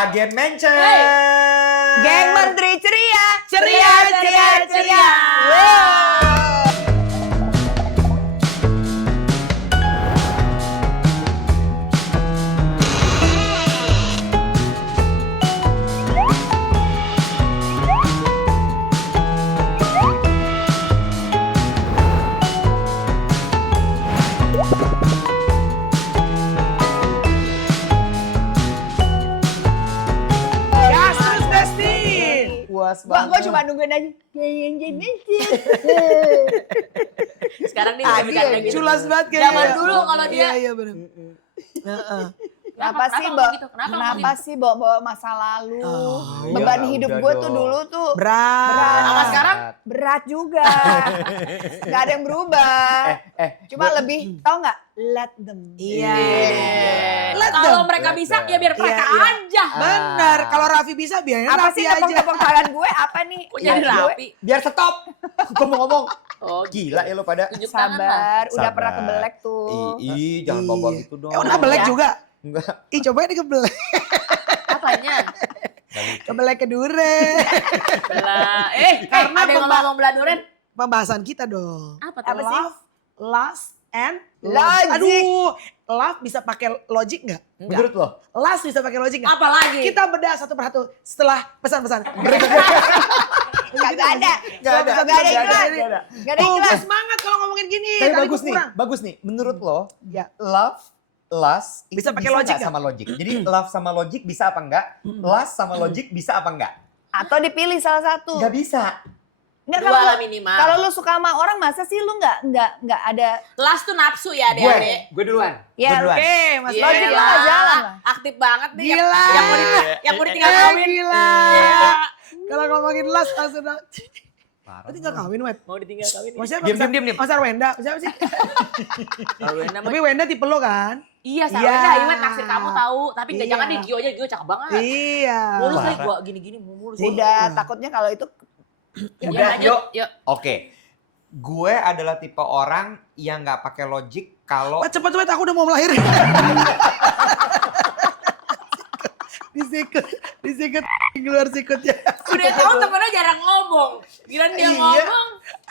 Agen Mention. Geng Menteri Ceria. Ceria, ceria, ceria. Gas terus Besti. Puas Gue cuma nungguin aja. Geng Menteri. Sekarang dia Tadi bercanda ya, gitu. Culas banget kayaknya. Zaman dulu kalau dia. Iya, iya benar. Heeh. Kenapa sih, ngomong Bo? gitu? Kenapa ngomong Kenapa sih bawa masa lalu? Oh, Beban iya, hidup udah gue dong. tuh dulu tuh Berat. Sama sekarang? berat juga. Gak ada yang berubah. Cuma lebih, tau gak? Let them. Iya. Let Kalau them. mereka Let bisa them. ya biar mereka Iya, iya. aja. Benar. Kalau Raffi bisa biarin Apa Raffi sih aja. tepung-tepung tangan gue? Apa nih? Kok jadi Iya, rapi? Biar stop. Gue mau ngomong. Oh Gila ya lo pada. tunjuk tangan lah. Sabar, udah Sabar. pernah kebelek tuh. Jangan bawa Iya. gitu dong. Udah kebelek Ya. juga. Enggak. Ih cobain nih kebelek. Apanya? Kebelek ke duren. Belah. Karena ada yang ngomong belah duren? Pembahasan kita dong. Apa tuh? Apa sih? Love, lust, and Logic. Aduh, love bisa pakai logic nggak? Menurut lo? Lust bisa pakai logic nggak? Apa lagi? Kita bedah satu persatu setelah pesan-pesan. Gak ada. Gak ada. Gak ada iklan. Gak ada Tuh, iklan. gue semangat kalau ngomongin gini. Tapi Tadi bagus gua nih, kurang. bagus nih. Menurut lo, Ya. love, lust itu Bisa pakai logic nggak nggak? sama logic? Jadi love sama logic bisa apa enggak? Lust sama logic bisa apa enggak? Atau dipilih salah satu. Nggak bisa. Nggak, Dua kalau lah minimal. kalau lu suka sama orang, masa sih lu nggak ada. Last tuh nafsu ya adek-adek. Gue duluan. Ya, Gua duluan. Oke, Mas Iya, Logic Logic. lah, jalan lah. Aktif banget nih. Gila. Yang mau ditinggal Eh, kawin. gila. Iya. Kalau ngomongin lust langsung. Parah. Lo tinggal kawin, Web. Mau ditinggal kawin. Maksudnya Diam. Mas Arwenda, siapa sih? Tapi Wenda tipe lo kan? Iya, Iya. Sarwenda Iwet naksir kamu tahu. Tapi Iya. jangan di Gio aja, Gio cakep banget. Iya. Mulus nih Parah. gua gini-gini mulus. Udah, takutnya kalau itu Ya, Udah, lanjut. yuk. Yuk. Oke. Gue adalah tipe orang yang nggak pakai logic kalau Wah, cepet aku udah mau melahirkan. disikut, keluar sikutnya. Udah tahu temennya jarang ngomong. Gila dia Iya. ngomong.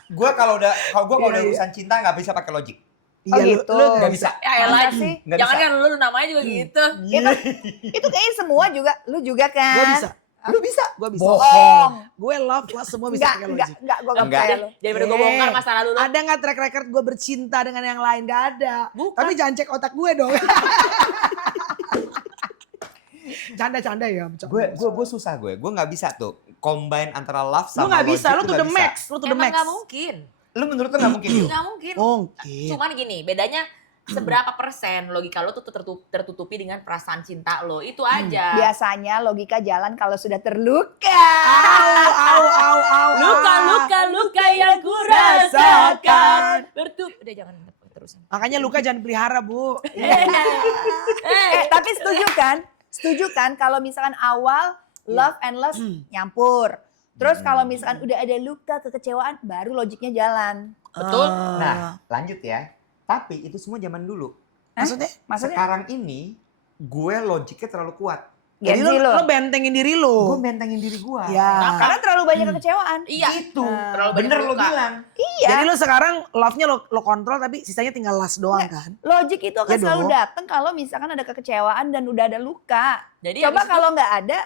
gue kalau udah Iya, iya. urusan cinta nggak bisa pakai logic. Oh, gitu. Nggak bisa. Ya Masa elah. sih? Nggak Jangan bisa. kan lu namanya juga gitu. Itu kayaknya semua juga, lu juga kan? Gue bisa, Lu bisa? gue bisa. Bohong. Gue love lah semua bisa pakai logic. Enggak, gue gak Enggak. percaya lu. Daripada gue bongkar masa lalu lu. Ada nggak track record gue bercinta dengan yang lain? Gak ada. Bukan. Tapi jangan cek otak gue dong. Canda-canda ya. Gue susah gue nggak bisa tuh combine antara love Lu sama nggak bisa, logic lu tuh tuh nggak the bisa. max, lu tuh the Emang max. gak mungkin. Lu menurut lu nggak mungkin? Yul? Gak mungkin. Mungkin. Cuman gini, bedanya seberapa persen logika lo tuh tertutupi dengan perasaan cinta lo. Itu aja. Biasanya logika jalan kalau sudah terluka. Au. Luka yang ku rasakan. Udah jangan terusan. Makanya Luka jangan pelihara, Bu. Tapi setuju kan kalau misalkan awal love and lust nyampur. Terus kalau misalkan udah ada luka, kekecewaan, baru logiknya jalan. Betul. Nah, lanjut ya. Tapi itu semua zaman dulu. Maksudnya? Maksudnya Sekarang ini gue logiknya terlalu kuat. Jadi Gen Z lo lo. bentengin diri Gue lo. bentengin diri gue. Ya. Karena terlalu banyak kekecewaan. Iya. Itu. Terlalu banyak Bener lo luka. bilang. Iya. Jadi lo sekarang love-nya lo kontrol tapi sisanya tinggal last doang kan? Logik itu akan Ya selalu dong. datang kalau misalkan ada kekecewaan dan udah ada luka. Jadi Coba habis itu- kalau nggak ada,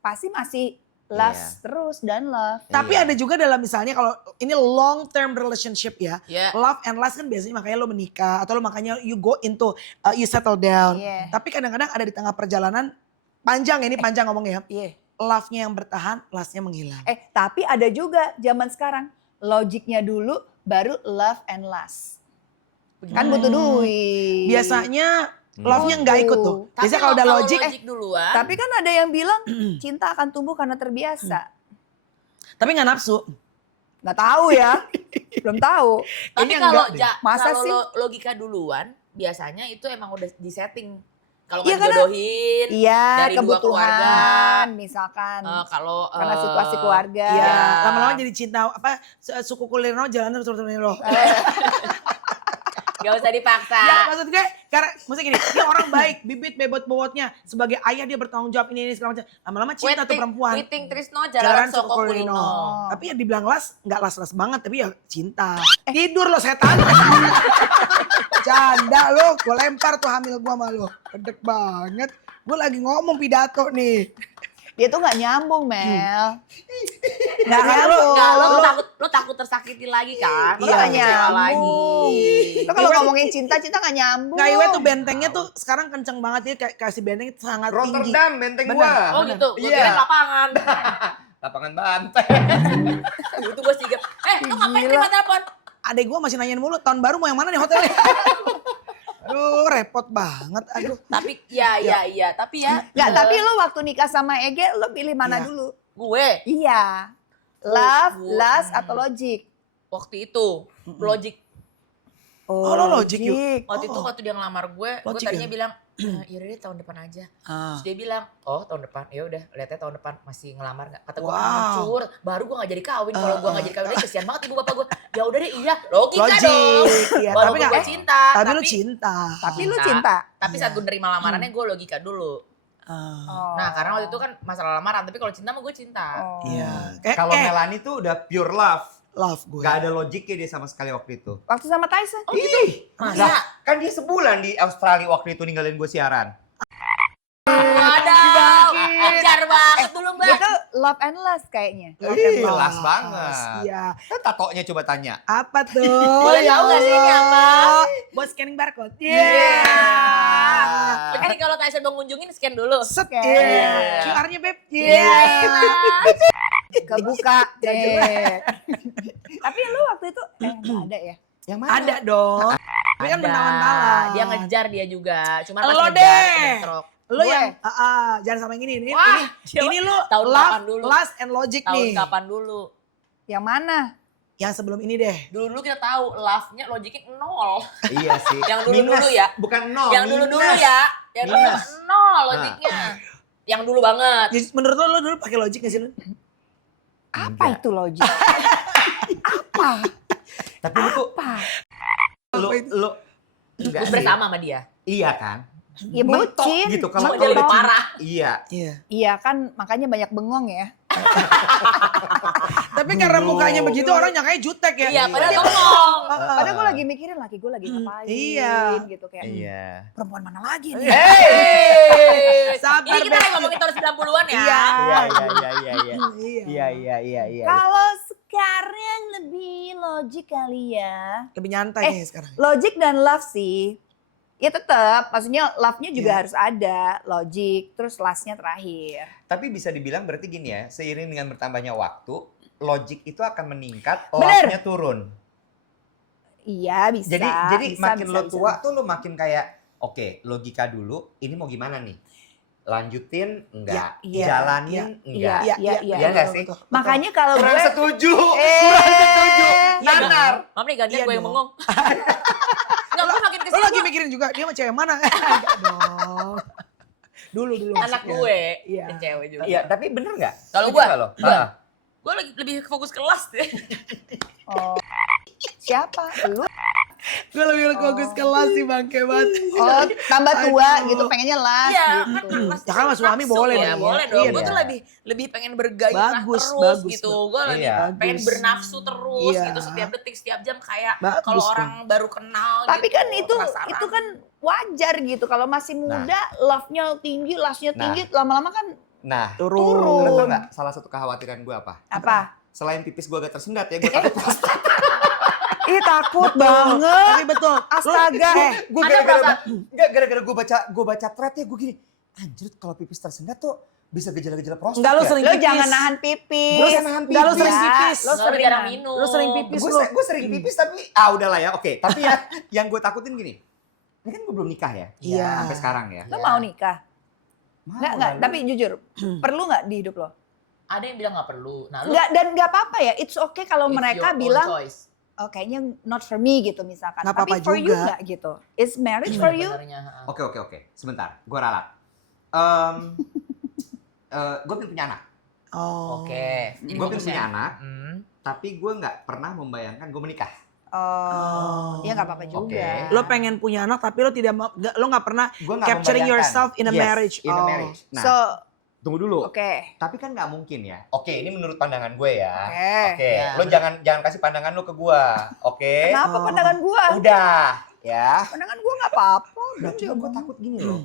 pasti masih lust Iya. terus dan love. Tapi Iya. ada juga dalam misalnya kalau ini long term relationship ya. Ya. Love and lust kan biasanya makanya lo menikah atau lo makanya you go into you settle down. Iya. Tapi kadang-kadang ada di tengah perjalanan panjang ya, ini panjang ngomongnya ya. Iya. Love-nya yang bertahan, lust-nya menghilang. Tapi ada juga zaman sekarang logiknya dulu baru love and lust. Kan butuh duit. Biasanya love-nya nggak ikut tuh. Tapi Biasanya kalau udah logik, duluan. Tapi kan ada yang bilang cinta akan tumbuh karena terbiasa. tapi nggak nafsu. Nggak tahu ya. Belum tahu. Tapi Ini kalau enggak deh. Masa kalau sih? logika duluan, biasanya itu emang udah disetting. Kalau Iya, nggak karena- dijodohin, Iya, dari dua keluarga. kebutuhan misalkan. kalau Karena situasi keluarga. Iya, Iya. lama-lama jadi cinta apa suku kuliner jalan terus lo. Gak usah dipaksa. Ya maksud gue, karena maksudnya gini, dia orang baik, bibit bebot-bobotnya. Sebagai ayah dia bertanggung jawab ini segala macam. Lama-lama cinta tuh perempuan. Witing Trisno Jalanan Jalanan Soko Kulino. Tapi ya dibilang las, nggak las-las banget, tapi ya cinta. Tidur lo setan. Canda lo, gue lempar tuh hamil gue sama lo. Pedek banget. Gue lagi ngomong pidato nih. Dia tuh nggak nyambung, Mel. Nggak Nah, nyambung. Enggak, lo takut tersakiti lagi kan? Iya, Lo nggak kecewa nyambung. lagi. Lo kalau ngomongin cinta nggak nyambung. Nggak, Iwe tuh bentengnya tuh sekarang kenceng banget. Dia kayak kasih benteng sangat tinggi. Rotterdam benteng Bener. gua. Oh gitu, gue Iya. kira lapangan. Lapangan banteng. Itu gue sigap. Lo ngapain Gila. terima telepon? Adek gue masih nanyain mulu, tahun baru mau yang mana nih hotelnya? Aduh, repot banget. Aduh. Tapi iya. Tapi ya. Nggak, tapi lo waktu nikah sama Ege, lo pilih mana Iya. dulu? Gue Iya. Love, Gue- lust, atau logic? waktu itu logic. Oh, lo logic yuk. Waktu itu waktu dia ngelamar gue Logic tadinya ya? bilang, yaudah deh tahun depan aja. Ah. Terus dia bilang, oh tahun depan, ya udah lihatnya tahun depan masih ngelamar nggak? Kata gue Wow. hancur, baru gue nggak jadi kawin. Kalau gue nggak jadi kawin, lagi kesian banget ibu bapak gue. Ya udah deh, iya logika Logic. dong. Iya, Walaupun tapi nggak. gue cinta, Tapi lu cinta. Tapi lu cinta? Tapi saat Iya. gue nerima lamarannya gue logika dulu. Ah, Nah karena waktu itu kan masalah lamaran, tapi kalau cinta mah gue cinta. Oh. Iya. Kalau Melanie tuh udah pure love. Love gue. Gak ada logiknya dia sama sekali waktu itu. Waktu sama Tyson? Oh gitu? Masa? Lah, kan dia sebulan di Australia waktu itu ninggalin gue siaran. Waduh, ajar banget dulu mbak. Itu love and lust kayaknya. Ih, Love. las banget. Iya. Kan tatonya coba tanya. Apa tuh? Boleh tahu nggak sih ini apa? Buat scanning barcode. Iya. Ah. Jadi kalau Tyson mau ngunjungin scan dulu. Set. Oke. Iya. QR-nya Beb. Iya. Kebuka deh. Tapi lu waktu itu, nggak ada ya? Yang mana? Ada dong. Tapi kan Ada. mentang-mentang. Dia ngejar dia juga. Cuman pas Lo ngejar deh. bentrok. Lo Gue. yang jangan sama yang ini. Wah, Ini lu tahun kapan love, dulu? lust and logic Tahun nih. kapan dulu? Yang mana? Yang sebelum ini deh. Dulu kita tahu love-nya logiknya 0. Iya sih. Yang dulu-dulu ya. Bukan nol. Yang dulu-dulu minus. ya. Yang dulu Minus. 0 logiknya. Yang dulu banget. Jadi menurut lo dulu pakai logic gak sih lu? Apa Enggak. itu logic? Apa? Tapi lu tuh, Apa? lu enggak Gue sih. bersama sama dia. Iya kan? Ya Mentok bucin. gitu kalau Cuma dia lebih kalau- parah. Iya. Iya. Iya kan, makanya banyak bengong ya. Tapi karena Dulu. mukanya begitu orang nyangkanya jutek ya. Iya, padahal Iya. ngomong. Padahal gue lagi mikirin laki gue lagi ngapain Iya. gitu kayak Iya. perempuan mana lagi nih. Hey. Sabar, Ini kita Beb. lagi ngomongin tahun 90-an ya. Iya. Iya, iya. Iya. Iya. Kalau sekarang lebih logik kali ya. Lebih nyantai nih sekarang. Logic dan love sih. Ya tetap, maksudnya love-nya juga Iya. harus ada, logic, terus last-nya terakhir. Tapi bisa dibilang berarti gini ya, seiring dengan bertambahnya waktu, logic itu akan meningkat, Bener. love-nya turun. Iya bisa. Jadi bisa, makin bisa, lo bisa. tua tuh lo makin kayak, oke, logika dulu, ini mau gimana nih? Lanjutin enggak? Iya, Jalanin enggak? Iya. Iya nggak sih? Makanya kalau Kurang gue setuju, Eh. kurang setuju. Iya dong. Nanar. Mam nih gantian Iya gue yang dong. bengong. Enggak, gue makin Lo kesini lagi mikirin juga dia sama cewek mana? Enggak dong. Dulu. anak maksudnya. gue Iya. dan cewek juga. Iya, tapi bener nggak? Kalau Setuju gua, nggak lo? gua. Ah. Gue lagi lebih fokus kelas deh. Oh. Siapa? Lu? Gue lebih fokus kelas sih bangke banget. Oh, tambah tua Aduh. gitu pengennya last Iya, gitu. kan kelas Ya kan sama suami nafsu boleh ya, dong. boleh Iya dong. Gue dong. tuh lebih pengen bergairah Bagus, terus bagus, gitu. Gue lebih Iya. pengen Bagus. bernafsu terus Iya. gitu setiap detik, setiap jam kayak Bagus kalau dong. orang baru kenal Tapi gitu. kan itu penasaran. kan wajar gitu. Kalau masih muda, love-nya tinggi, last-nya Nah. tinggi, lama-lama kan Nah, Turun. lo tau nggak salah satu kekhawatiran gue apa? apa? Selain pipis gue agak tersendat ya, gue takut prostat. Ih takut Tapi banget. betul. Astaga. Gue Ada gara-gara gue baca thread ya, gue gini, anjir kalau pipis tersendat tuh bisa gejala-gejala prostat Enggak, lo ya? sering Lo pipis. jangan nahan pipis. Gue bisa nahan Enggak, lo pipis. sering pipis. Lo Lo sering jarang nahan. minum. Lo sering pipis. Gue sering pipis tapi udahlah ya, oke. Tapi ya yang gue takutin gini, ini kan gue belum nikah ya, Iya. sampai sekarang ya. Lo mau nikah? Mau Enggak, lah, lu. tapi jujur, perlu nggak di hidup lo? Ada yang bilang nggak perlu. Nah, lu Enggak, dan nggak apa-apa ya. It's okay kalau it's mereka your own bilang, choice. oh kayaknya not for me gitu misalkan. Nggak Tapi apa-apa for you juga. nggak gitu. Is marriage for you? Sebenarnya, ha. Oke. Sebentar, gue ralat. Gue pengen punya anak. Oh. Oke. Jadi Gue pengen fokusnya. punya anak, Hmm. tapi gue nggak pernah membayangkan gue menikah. Oh, ya nggak apa-apa juga. Oke. Lo pengen punya anak tapi lo tidak lo nggak pernah Gue nggak capturing membayangkan. yourself in a Yes, marriage. in a Oh. marriage. Nah, So, tunggu dulu. oke. Tapi kan nggak mungkin ya. Oke, ini menurut pandangan gue ya. Oke. Oke, Ya. lo jangan kasih pandangan lo ke gue. Oke. Kenapa Oh. pandangan gua? Udah, ya. Pandangan gua nggak apa-apa. Nah, cuma gue takut gini loh.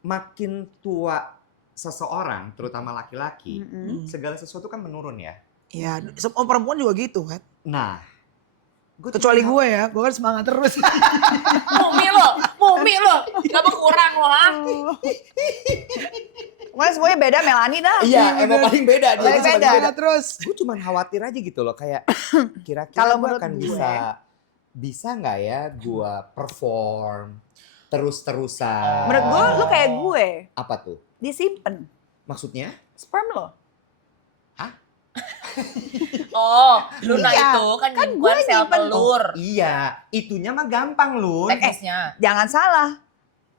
Makin tua seseorang, terutama laki-laki, Mm-mm. segala sesuatu kan menurun ya. Ya, semua perempuan juga gitu kan. Nah, gue Kecuali gue ya, gue kan semangat terus. Mumi lo, gak berkurang lo ha. Pokoknya semuanya beda Melani dah. Iya, emang paling beda dia. Paling Dia beda. beda. terus. Gue cuma khawatir aja gitu loh, kayak kira-kira Kalau gue menurut akan gue, bisa nggak ya gue perform terus-terusan. Menurut gua lu kayak gue, Apa tuh? disimpan Maksudnya? sperm lo. Oh, Luna Iya. itu kan Kan nyimpan gue sel nyimpen. telur. Iya, itunya mah gampang Lun. Teknisnya. Jangan salah.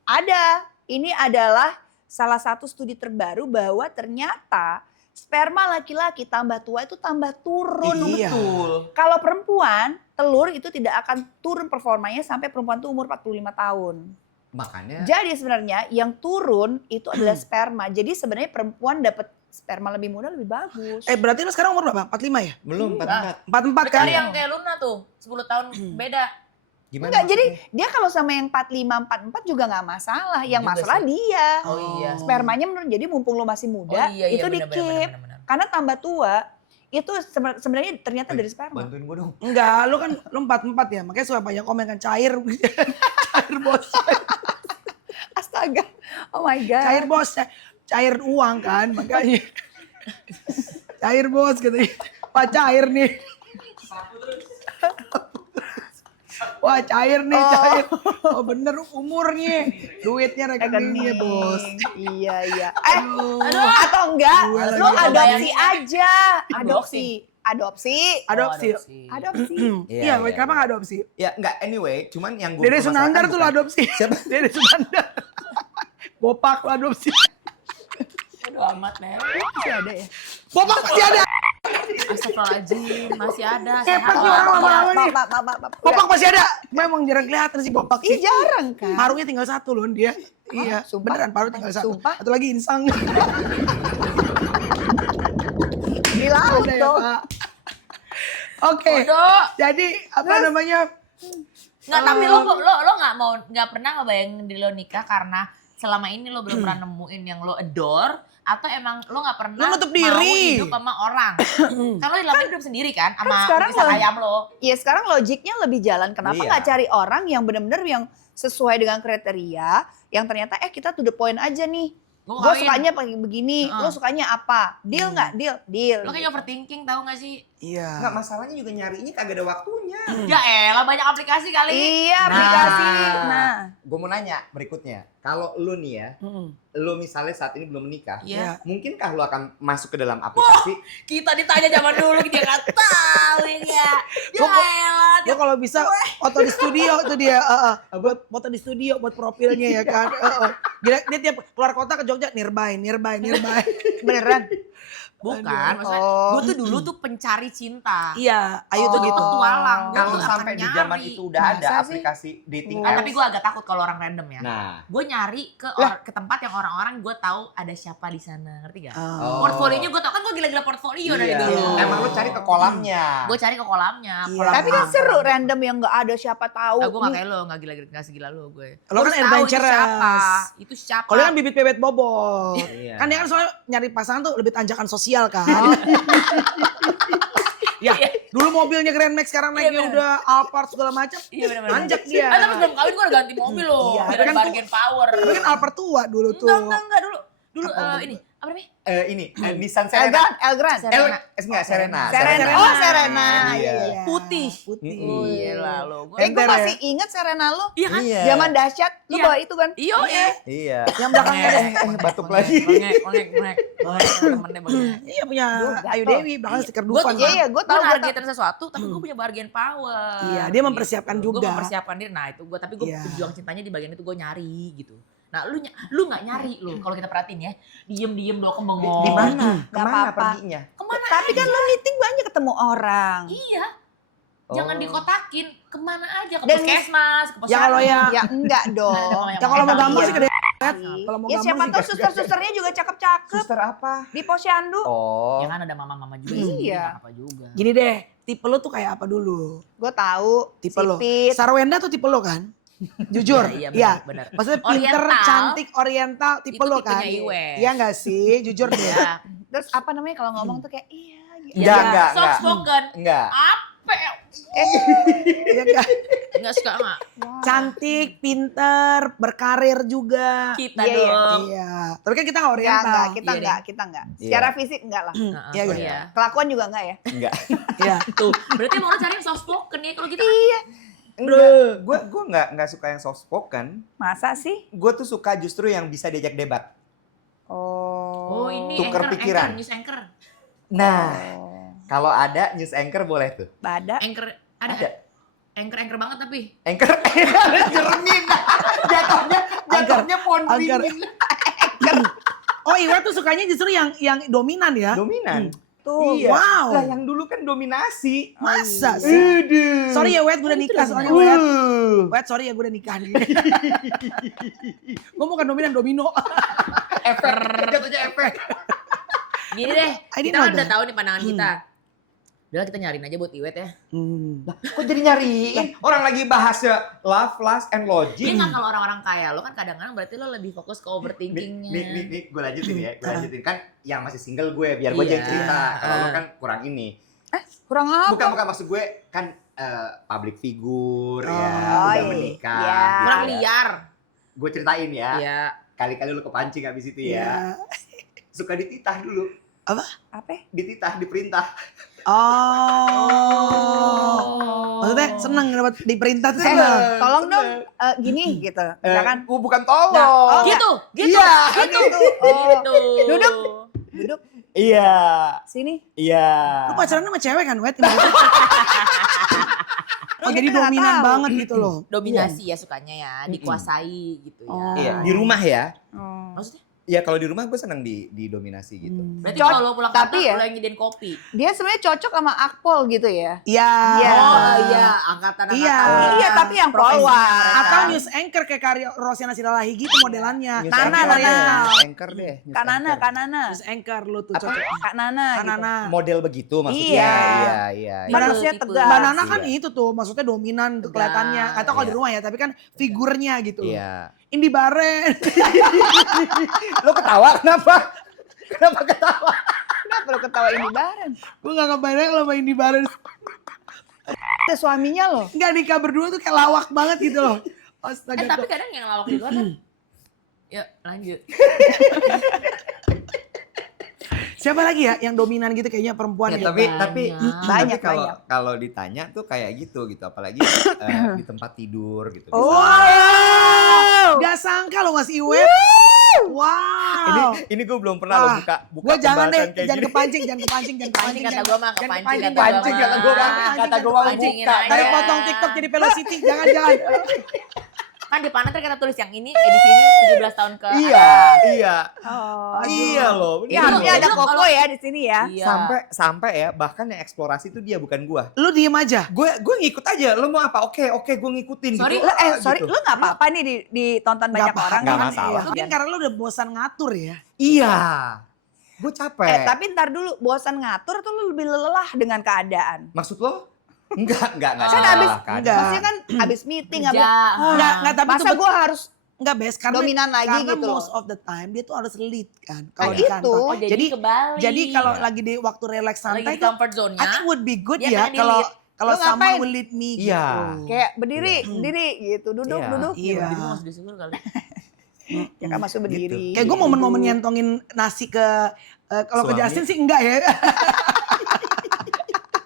Ada. Ini adalah salah satu studi terbaru bahwa ternyata sperma laki-laki tambah tua itu tambah turun. Iya. Betul. Kalau perempuan, telur itu tidak akan turun performanya sampai perempuan tuh umur 45 tahun. Makanya Jadi sebenarnya yang turun itu adalah sperma. Jadi sebenarnya perempuan dapat sperma lebih muda lebih bagus. Berarti lo sekarang umur berapa? 45 ya? belum Enggak. 44 kan? Cari yang kayak Luna tuh, 10 tahun beda. gimana? Enggak, jadi maksudnya? dia kalau sama yang 45, 44 juga nggak masalah. Yang Juga masalah sih. dia. Oh iya. Spermanya menurun. Jadi mumpung lo masih muda, itu bener, di-keep. bener. Karena tambah tua, itu sebenarnya ternyata dari sperma. Bantuin gue dong. Enggak, lo kan lo 44 ya, makanya suka banyak komen kan cair. Cair bos. Astaga. Oh my God. Cair bos, cair uang kan, makanya. Cair bos katanya. Wah cair nih. Wah cair nih, cair. Oh bener umurnya. Duitnya rekeningnya bos. Iya, iya. Aduh. Atau enggak, Gue lo lagi adopsi bayangin. aja. Unboxing. Adopsi. Adopsi. Adopsi. Iya, kenapa nggak adopsi? Ya enggak, anyway, cuman yang gue Dede Sunandar tuh lo adopsi. Siapa? Dede Sunandar. Bopak lo adopsi. Aduh amat, Mel. Masih ada ya? Bopak masih ada. Astagfirullahaladzim, masih ada. Hebat Sehat nih orang walafiat. lama-lama nih. Maaf. Bopak masih ada. Memang jarang kelihatan sih Bopak Ih sih. jarang kan? Parunya tinggal satu loh dia. Iya, sumpah? beneran paru tinggal satu. Sumpah? Satu lagi insang. Di laut Ada ya, dong. Pak. Oke. Bodoh. Jadi apa namanya? Nggak, tapi lo nggak pernah ngebayangin diri lo nikah karena selama ini lo belum pernah nemuin yang lo adore, atau emang lo nggak pernah Lo nutup mau diri. hidup sama orang. Kan lo dalam hidup sendiri kan sama sekarang pisang lo- ayam lo. Ya sekarang logiknya lebih jalan. Kenapa Iya. nggak cari orang yang benar-benar yang sesuai dengan kriteria, yang ternyata kita to the point aja nih. Gue Gue sukanya pakai begini, Heeh. lo sukanya apa? Deal nggak? Deal. Lo kayak overthinking tahu gak sih? Iya. Enggak, masalahnya juga nyarinya kagak ada waktunya. Ya elah banyak aplikasi kali. Iya, aplikasi. Nah, Gue mau nanya berikutnya. Kalau lu nih ya, lu misalnya saat ini belum menikah, Iya. mungkinkah lu akan masuk ke dalam aplikasi? Kita ditanya zaman dulu dia nggak tahu ya. Ya Gua- elah. Lo kalau bisa foto di studio tuh dia, buat foto di studio buat profilnya ya kan. Dia tiap keluar kota ke Jogja nearby. beneran. Bukan, Aduh. maksudnya Oh. gue tuh dulu tuh pencari cinta. Iya, Ayu tuh Oh. gitu. Petualang. Kalau Gua tuh sampai akan di zaman nyari. itu udah ada Masa sih? aplikasi dating Oh. Ah, apps. tapi gue agak takut kalau orang random ya. Nah, Gue nyari ke tempat yang orang-orang gue tahu ada siapa di sana, ngerti gak? Oh. Portfolionya gue tau kan gue gila-gila portfolio dari iya. dulu. Emang lu cari ke kolamnya. Gue cari ke kolamnya. Iya. kolam Tapi kan renang. seru random yang nggak ada siapa tahu. Gue gak Nih, kayak lo, gak gila, gak segila lo gue. Lo kan Gua harus tahu adventurous. Itu siapa. Kalau dia kan bibit bebet bobot. Iya. Kan dia kan soalnya nyari pasangan tuh lebih tanjakan sosial kan. Ya, dulu mobilnya Grand Max, sekarang Iya, naiknya bener. udah Alphard segala macam. Iya bener-bener. Nanjak dia. Tapi sebelum kawin gue udah ganti mobil loh. Iya, Biar tapi ada kan bargain power. Tapi kan Alphard tua dulu tuh. Enggak dulu. Dulu Apa? ini, apa namanya? Nissan Serena. Elgran. Enggak, Serena. Serena. Oh, Serena. Iya. Iya. Putih. Putih. Gila lo. Gue Enter ya. masih inget Serena lo. Iya kan? Iya. Zaman dahsyat, lu Iya. bawa itu kan? Iya, Iya. Yang belakangnya ada. Batuk lagi. Bengek. Temennya bengek. Iya punya Duh, Ayu gatel. Dewi, belakang stiker Gua Dufan. tuh- Iya, gue Gue tahu. nargetin sesuatu, tapi gue punya bargain power. Iya, dia mempersiapkan juga. Gue mempersiapkan diri. Nah itu gue, tapi gue Iya. berjuang cintanya di bagian itu gue nyari gitu. Nah lu nggak nyari lu, kalau kita perhatiin ya, diem doang bengong. Di mana? Nggak Kemana apa-apa. perginya? Kemana? Tapi kan lu meeting banyak ketemu orang. Iya. Jangan dikotakin, kemana aja, ke Dan- puskesmas, ke Ya kalau posyandu. Ya enggak dong. Ya kalau mau gampang sih Iya. ke Kalau mau Ya gampang siapa sih tahu suster-susternya juga cakep-cakep Suster apa? di posyandu. Oh. Ya kan ada mama-mama juga sih, Iya. nggak apa juga. Gini deh, tipe lo tuh kayak apa dulu? Gue tahu. Tipe lo. sipit. Sarwenda tuh tipe lo kan? Jujur. Iya, Iya. benar. Maksudnya pinter, Oriental. cantik, oriental tipe Itu lo kan? tipenya Iwe. Iya gak sih? Jujur deh. Ya. Terus apa namanya kalau ngomong tuh kayak iya gitu. Enggak. Soft spoken. Enggak. Apa ya? Iya gak? Enggak suka enggak? Wow. Cantik, pinter, berkarir juga. Kita Iya, iya. dong. Iya. Tapi kan kita gak Ya oriental. enggak, kita Iya, enggak, kita enggak. Iya. Secara fisik enggak lah. Heeh, Iya, sorry iya. ya. Kelakuan juga enggak ya? Enggak. Iya. Tuh, berarti mau lo cari yang soft spoken ya kalau gitu. Enggak. Gue enggak suka yang soft spoken. Masa sih? Gue tuh suka justru yang bisa diajak debat. Oh. Oh, ini Tuker pikiran. news anchor. Nah, Oh. kalau ada news anchor boleh tuh. Bada. Anchor ada. Ada. Anchor banget tapi. Anchor jermin. Jatuhnya pohon Angker. beringin. Oh Iwa tuh sukanya justru yang dominan ya? Dominan. Tuh. Iya. Wow. Lah yang dulu kan dominasi. Masa iya. sih? Aduh. Sorry ya Wet, gue udah nikah soalnya Wet. Wet, sorry ya gue udah nikah nih. Gue bukan dominan, domino. Efek. Jatuhnya efek. Gini deh, I didn't kita kan know udah that. tahu nih pandangan kita. Udah kita nyariin aja buat Iwet ya. Kok jadi nyariin? Orang lagi bahas ya love, lust, and Dia login. nggak kalau orang-orang kaya lo kan kadang-kadang berarti lo lebih fokus ke overthinkingnya. Nih, gue lanjutin ya. Gue lanjutin. Kan yang masih single gue, biar gue Iya. jadi cerita. Kalau lo kan kurang ini. Kurang apa? Bukan maksud gue kan public figure ya. Oh, Udah iya. menikah. Iya. gitu Kurang ya. liar. Gue ceritain ya. Iya. Kali-kali lo kepancing abis itu ya. Iya. Suka dititah dulu. Apa? Dititah, diperintah. Oh. Maksudnya seneng dapat diperintah tuh seneng. Tolong dong gini gitu. Misalkan Bukan tolong. Nah, oh, Gitu. Iya. gitu. Oh. Gitu. Duduk. Duduk Iya. sini. Iya. Lu pacaran sama cewek kan Wet? Oh jadi Kita nggak dominan tahu. banget gitu loh. Dominasi ya sukanya ya, dikuasai gitu ya. Oh. Iya, di rumah ya. Oh. Maksudnya? Ya kalau di rumah gue seneng didominasi gitu. Berarti Cocok, kalau lo pulang tapi kantor ya. lo yang nyediain kopi. Dia sebenarnya cocok sama Akpol gitu ya. Iya. Iya. Oh iya, angkatan-angkatan. Iya. Iya, tapi yang Profesinya polwan. mereka. Atau news anchor kayak karya Rosiana Sidalahi gitu modelannya. News Nana, anchor Nana. deh, news anchor deh. news Kak Nana, anchor. Kak Nana. News anchor lu tuh Apa? cocok. Kak Nana. Kak gitu. Nana. Model begitu maksudnya. Iya. Iya. Manusia Tipe. tegas. Mbak Nana kan Iya. itu tuh maksudnya dominan tuh kelihatannya. Atau kalau di Iya. rumah ya, tapi kan figurnya gitu loh. Iya. Indi Baren. Lo ketawa kenapa? Kenapa ketawa? Kenapa lo ketawa ini bareng? Gue gak ngebayang kalau main Indi Baren. Ada suaminya loh. Enggak nikah berdua tuh kayak lawak banget gitu loh. Astaga. Tapi kadang yang lawak di luar kan. Yuk lanjut. Siapa lagi ya yang dominan gitu kayaknya perempuan Ya, gitu. tapi Banyak, kalau banyak. kalau ditanya tuh kayak gitu apalagi di tempat tidur gitu. Oh. Wow. Gak sangka lo Mas Iwet. Wow. Ini gue belum pernah lo Wah, buka Gue jangan deh, pembahasan kayak jangan gini. kepancing, jangan kepancing, jangan Oh, ini kepancing. kata gue mah Jangan kepancing kepancing, kata gue Pancing kata gue kan, mah. kata gue mau Pancingin buka. aja. Tarik potong TikTok jadi Velocity, jangan. Kan di panel kita tulis yang ini edisi ini 17 tahun ke Iya. Oh. Iya loh. Ya bener harusnya loh. ada Itu koko kalau- ya di sini ya. Iya. Sampai ya bahkan yang eksplorasi itu dia bukan gua. Lu diem aja. Gue ngikut aja. Lo mau apa? Oke, gue ngikutin. Sorry, gitu. Sorry, Gitu. lu nggak apa-apa nih ditonton Nggak banyak apa- orang. nggak kan? masalah. Iya. Mungkin karena lu udah bosan ngatur ya. Iya. Gue capek. Tapi ntar dulu bosan ngatur tuh lu lebih lelah dengan keadaan. Maksud lo? Enggak Kan salah abis, kan. enggak. maksudnya kan abis meeting, Kerja. Enggak, tapi masa tuh gue harus enggak best karena dominan lagi karena gitu loh. most of the time dia tuh harus lead kan Nah, kalau di itu. kantor. Oh, jadi kebalik. Jadi kalau Iya. lagi di waktu relax lagi santai di tuh comfort I zone-nya. think would be good Dia ya pengen kalau di-lead. kalau Lu someone ngapain? will lead me Iya. gitu. kayak berdiri, berdiri gitu, duduk, Iya. duduk. Iya. Gitu. Jadi gue masuk disuruh kali. Ya kan masuk berdiri. Kayak gue momen-momen nyentongin nasi ke kalau ke Suami. Justin sih enggak ya.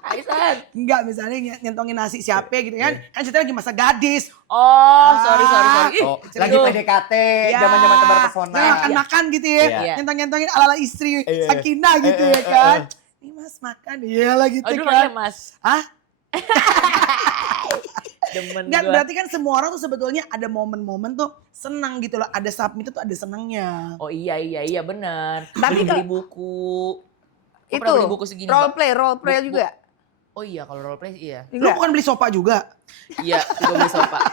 Aisan. Enggak misalnya nyentongin nasi siapa gitu kan. Kan ceritanya lagi masa gadis. Oh, sorry. Ih, Oh, lagi aduh. PDKT, Ya. zaman-zaman tebar pesona. Nah, makan-makan gitu ya. Iya. Nyentong-nyentongin ala-ala istri Iya. Sakinah gitu ya kan. Ini mas makan. Iya lah gitu Aduh, kan. manggil Mas. Hah? Demen Enggak, gua. berarti kan semua orang tuh sebetulnya ada momen-momen tuh senang gitu loh. Ada submit tuh ada senangnya. Oh iya bener. Tapi Beli kalau- buku. Kok Itu pernah beli buku segini, role Mbak? play Bu- juga. Oh iya kalau role play iya. Lu bukan beli sopa juga? Iya,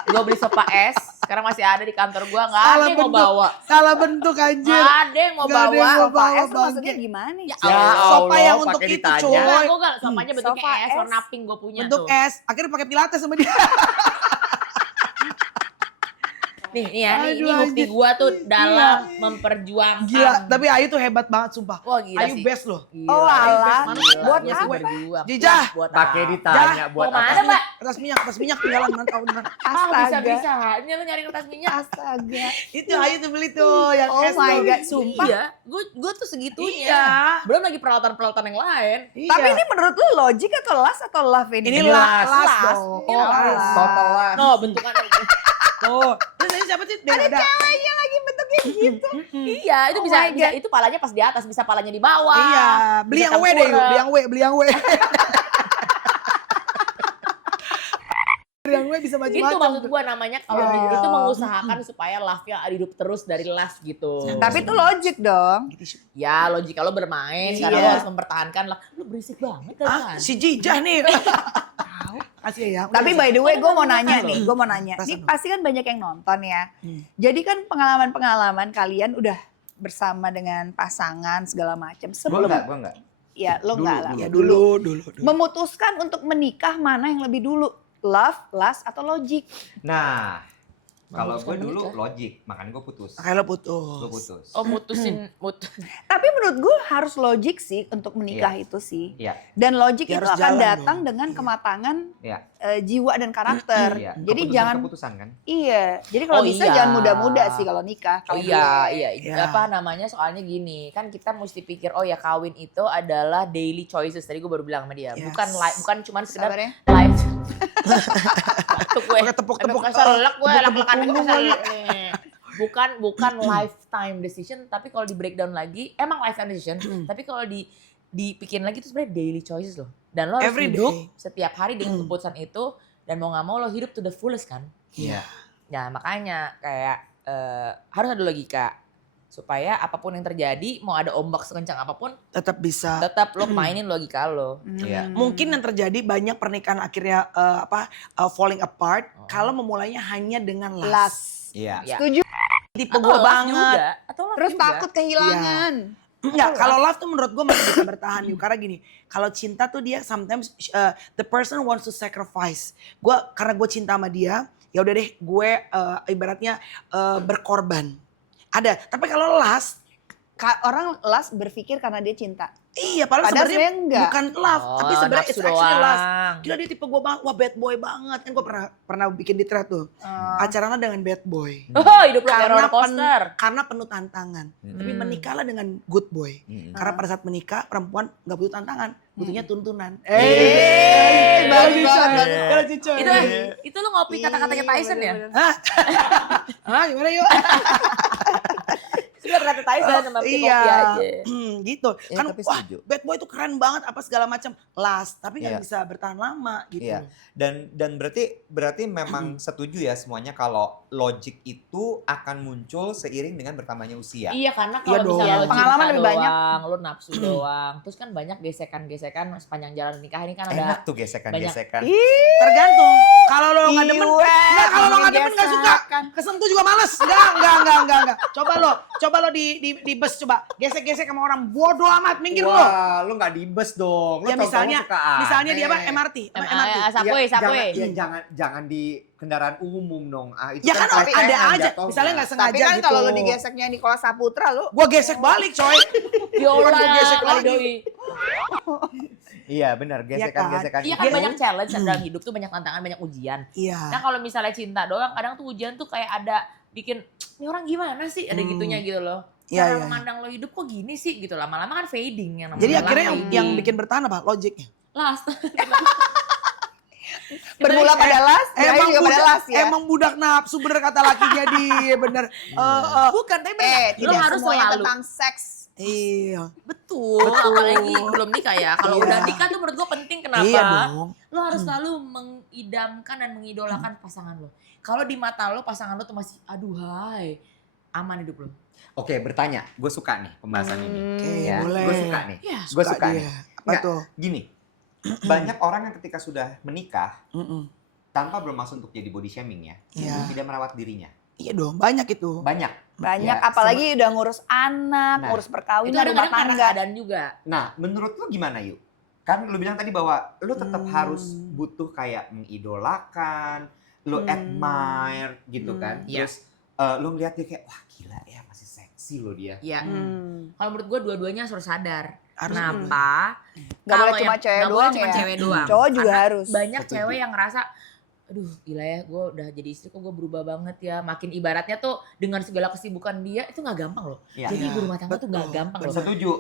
gue beli sopa es. Sekarang masih ada di kantor gue, nggak ada yang mau bawa. Salah bentuk anjir. Nggak ada yang mau Nggak ada yang bawa. mau Sofa es bawa, tuh maksudnya bangke. gimana ya? Ya Sopa yang untuk pakai itu ditanya. coy. Enggak, gue nggak. Sopanya bentuknya Sofa es, es. warna pink gue punya Bentuk tuh. es. Akhirnya pakai pilates sama dia. Nih ya, ini Aduh, bukti anjir. gue tuh dalam Iya. memperjuangkan. Gila, tapi Ayu tuh hebat banget sumpah. Wah gila Ayu sih. best loh. Gila. Oh, alah. Gila, Buat dia sih apa? berjuang. Jijah. Buat Pakai apa? ditanya buat Mau apa? mana, Mbak? Kertas minyak tinggalan mana tahu bener. Ah, Astaga. bisa. Ini lu nyari kertas minyak. Astaga. Itu Ayu tuh beli tuh yang Oh es my tuh. God, sumpah. Iya, gue tuh segitunya. Iya. Belum lagi peralatan-peralatan yang lain. Iya. Tapi ini menurut lu logic atau last atau love ini? ini Ini las las. dong. Ini las. Total lah. No, bentukan. Tuh. Terus ini siapa sih? Ada Ceweknya lagi bentuknya gitu. Iya, itu Oh bisa, my bisa God. itu palanya pas di atas, bisa palanya di bawah. Iya, beli Bisa yang W deh, tempura. beli yang W. Beli yang W bisa Itu macam-macam. maksud gue namanya kalau Iya. itu mengusahakan supaya love-nya hidup terus dari last gitu. Tapi itu logic dong. Ya logika lo bermain karena Iya. lo harus mempertahankan lah. Lo berisik banget Ah, kan. si Jijah nih. Kasih ya. Tapi by the way, gue mau nanya Perasaan nih, lo. gue mau nanya. Ini Perasaan lo. pasti kan banyak yang nonton ya. Hmm. Jadi kan pengalaman-pengalaman kalian udah bersama dengan pasangan segala macam. Gue Sebelum, enggak. ya lo Dulu, enggak lah. Ya Dulu. dulu. Memutuskan untuk menikah mana yang lebih dulu? Love, lust, atau logic? Nah, kalau gue Memutuskan dulu menikah. logik, makanya gue putus. Makanya lo Gue putus. putus. Oh mutusin, Tapi menurut gue harus logic sih untuk menikah itu sih. Iya. Dan logic Ya, itu harus akan jalan datang dong. dengan Iya. kematangan Iya. jiwa dan karakter. Iya. Jadi jangan, Keputusan kan? iya. Jadi kalau Oh, bisa iya. jangan muda-muda sih kalau nikah. Oh Kalau iya, gue. iya. Iya. Apa namanya soalnya gini, kan kita mesti pikir oh ya kawin itu adalah daily choices. Tadi gue baru bilang sama dia, Yes. bukan cuma sekedar Sabar ya. life. Batuk gue. Pakai tepuk-tepuk. Emang keselak gue, tepuk-tepuk lak-lakan gue punggung keselak nih. Bukan lifetime decision, tapi kalau di breakdown lagi, emang lifetime decision, tapi kalau dipikirin lagi itu sebenarnya daily choices loh. Dan lo harus Every hidup day. setiap hari dengan keputusan itu, dan mau nggak mau lo hidup to the fullest kan. Iya. Nah makanya kayak harus ada logika supaya apapun yang terjadi mau ada ombak sekencang apapun Tetap bisa. tetap lo mainin logika lo. Iya. Mungkin yang terjadi banyak pernikahan akhirnya falling apart Oh. kalau memulainya hanya dengan las. Last. Iya. Ya. Setuju. Tipe Atau gue love banget. juga, atau love Terus juga. takut kehilangan. Enggak, kalau love tuh menurut gue masih bisa bertahan yuk. Karena gini, kalau cinta tuh dia sometimes the person wants to sacrifice. Karena gue cinta sama dia, ya udah deh gue ibaratnya berkorban. Ada, tapi kalau last, Orang last berpikir karena dia cinta. iya padahal Padahal sebenarnya sebenarnya enggak. bukan love, tapi sebenarnya nafsu it's actually lust. doang. Gila dia tipe gue banget, wah bad boy banget. Kan gue pernah bikin di thread tuh. Pacarannya dengan bad boy. Oh, hidup lo kayak roller coaster. Karena penuh tantangan. Tapi menikahlah dengan good boy. Karena pada saat menikah perempuan nggak butuh tantangan, butuhnya tuntunan. Bagus banget. Itu lo ngopi kata-katanya Tyson ya? Hah, gimana yuk? Sudah kata Tyson sama kopi Iya, aja. gitu. Ya, Kan tapi wah setuju. bad boy itu keren banget apa segala macam. Last, tapi nggak Iya. bisa bertahan lama gitu. Iya. Dan berarti memang setuju ya semuanya kalau logic itu akan muncul seiring dengan bertambahnya usia. Iya karena Iya kalau dong. misalnya lo Pengalaman cinta lebih banyak. doang, lo nafsu doang, terus kan banyak gesekan-gesekan sepanjang jalan nikah ini kan ada Enak tuh gesekan-gesekan. Tergantung. Kalau lo nggak demen, Iwet, nggak kalau lo nggak demen nggak suka, gesekan. kesentuh juga males. Enggak. Coba lo di bus coba gesek-gesek sama orang bodoh amat, minggir lo. Wah, lu nggak dibes dong. Lu Ya misalnya, suka aneh. misalnya dia apa MRT, MRT. Subway. Jangan di kendaraan umum dong. Ah, itu Ya kan ada pelecehan aja, jatuhnya. misalnya nggak sengaja Tapi kan gitu. kalau lo digeseknya Nikola Saputra lo Gua gesek balik coy. Yola, Gua gesek kali lagi. doi. Iya benar, gesekan-gesekan. Iya kan banyak challenge dalam hidup tuh, banyak tantangan, banyak ujian. Iya. Nah kalau misalnya cinta doang, kadang tuh ujian tuh kayak ada bikin, ini orang gimana sih? Ada gitunya gitu loh. Iya, Cara iya. memandang lo hidup kok gini sih gitu. Lama-lama kan fading yang namanya. Jadi akhirnya fading. yang bikin bertahan apa? Logiknya. last. bermula pada last, berakhir juga pada last ya. Emang budak nafsu bener kata lakinya dia bener. Bukan, tapi benar. Lo tidak harus semuanya selalu. tentang seks. Iya. Betul, apalagi belum nikah ya. Kalau Iya. udah nikah tuh menurut gue penting, kenapa? Iya dong. Lo harus selalu mengidamkan dan mengidolakan pasangan lo. Kalau di mata lo pasangan lo tuh masih aduhai, aman hidup lo. Oke, bertanya. Gue suka nih pembahasan ini. Oke, Ya, boleh. gue suka nih. Iya. Gue suka dia. nih. Apa Nggak, tuh? Gini, banyak orang yang ketika sudah menikah Mm-mm. tanpa bermaksud untuk jadi body shaming ya, Iya. tidak merawat dirinya. Iya dong, banyak itu. Banyak. Banyak, Ya, apalagi udah ngurus anak, Nah, ngurus Itu perkawinan, rumah kadang-kadang karena tangga. keadaan juga. Nah, menurut lu gimana yuk? Kan lu bilang tadi bahwa lu tetap harus Hmm. butuh kayak mengidolakan, lu admire gitu kan. Iya. Terus lu ngeliat dia kayak, wah gila ya masih seksi loh dia. Iya. Hmm. Kalau menurut gue dua-duanya harus sadar. Harus Kenapa? Gak boleh Kalau cuma yang- cewek nggak boleh doang cuma ya. cewek doang. Cowok juga Karena harus. Banyak Setuju. cewek yang ngerasa, aduh gila ya gue udah jadi istri kok gue berubah banget ya. Makin ibaratnya tuh dengan segala kesibukan dia itu gak gampang loh. Iya. Jadi Iya, ibu rumah tangga tuh gak betul, gampang loh. Setuju.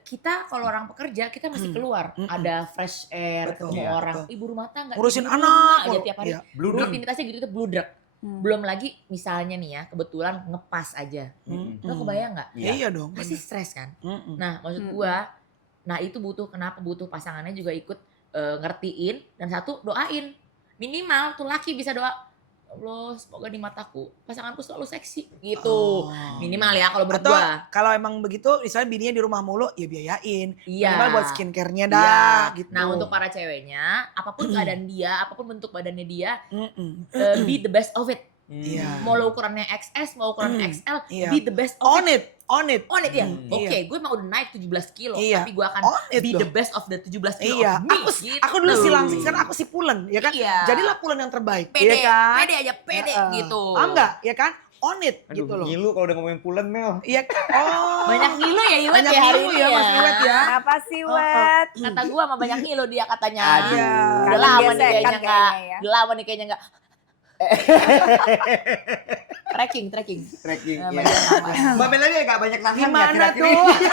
Kita kalau orang pekerja kita masih keluar. Ada fresh air, Betul, ketemu iya, orang. betul. Ibu rumah tangga. Ngurusin di rumah anak aja mulu. tiap hari. Iya. Bludruk. Rutinitasnya gitu itu bludruk. Belum lagi misalnya nih ya kebetulan ngepas aja. Mm-mm. Lo kebayang gak? Iya. Iya dong. Pasti stres kan? Mm-mm. Nah, maksud gua, nah itu kenapa butuh pasangannya juga ikut ngertiin dan satu doain. Minimal tuh laki bisa doa, Allah semoga di mataku pasanganku selalu seksi gitu. Oh. Minimal ya kalau menurut Atau gua. kalau emang begitu, misalnya bininya di rumah mulu, ya biayain. Iya. Minimal buat skincare-nya Iya. dah gitu. Nah, untuk para ceweknya, apapun keadaan dia, apapun bentuk badannya dia, Mm-mm. be the best of it. Iya. Mau lo ukurannya XS, mau ukurannya XL, Iya. be the best of On it, on it. On it ya? Hmm. Oke, gue mau udah naik 17 kilo, Iya. tapi gue akan On it be dong. the best of the 17 kilo Iya, of me. aku dulu gitu. silang, sekarang aku si pulen, ya kan? Iya. Jadilah pulen yang terbaik, Pede, ya kan? pede aja, pede Ya, gitu. Paham nggak, ya kan? On it, Aduh, gitu loh. ngilu kalau udah ngomongin pulen Mel. Iya kan? Oh. Banyak ngilu ya Iwet Banyak ya hari ngilu ini ya, ya. Mas Iwet ya. Kenapa sih, Wet? Kata gue sama banyak ngilu dia katanya. Iya. Udah lama nih Gesekan kayaknya kayaknya nggak. ya. Udah lama nih kayaknya nggak. Tracking. Tracking. Nah, Iya. banyak lama. Mbak Mel ini agak banyak nahan ya Gimana akhir-akhir tuh? ini.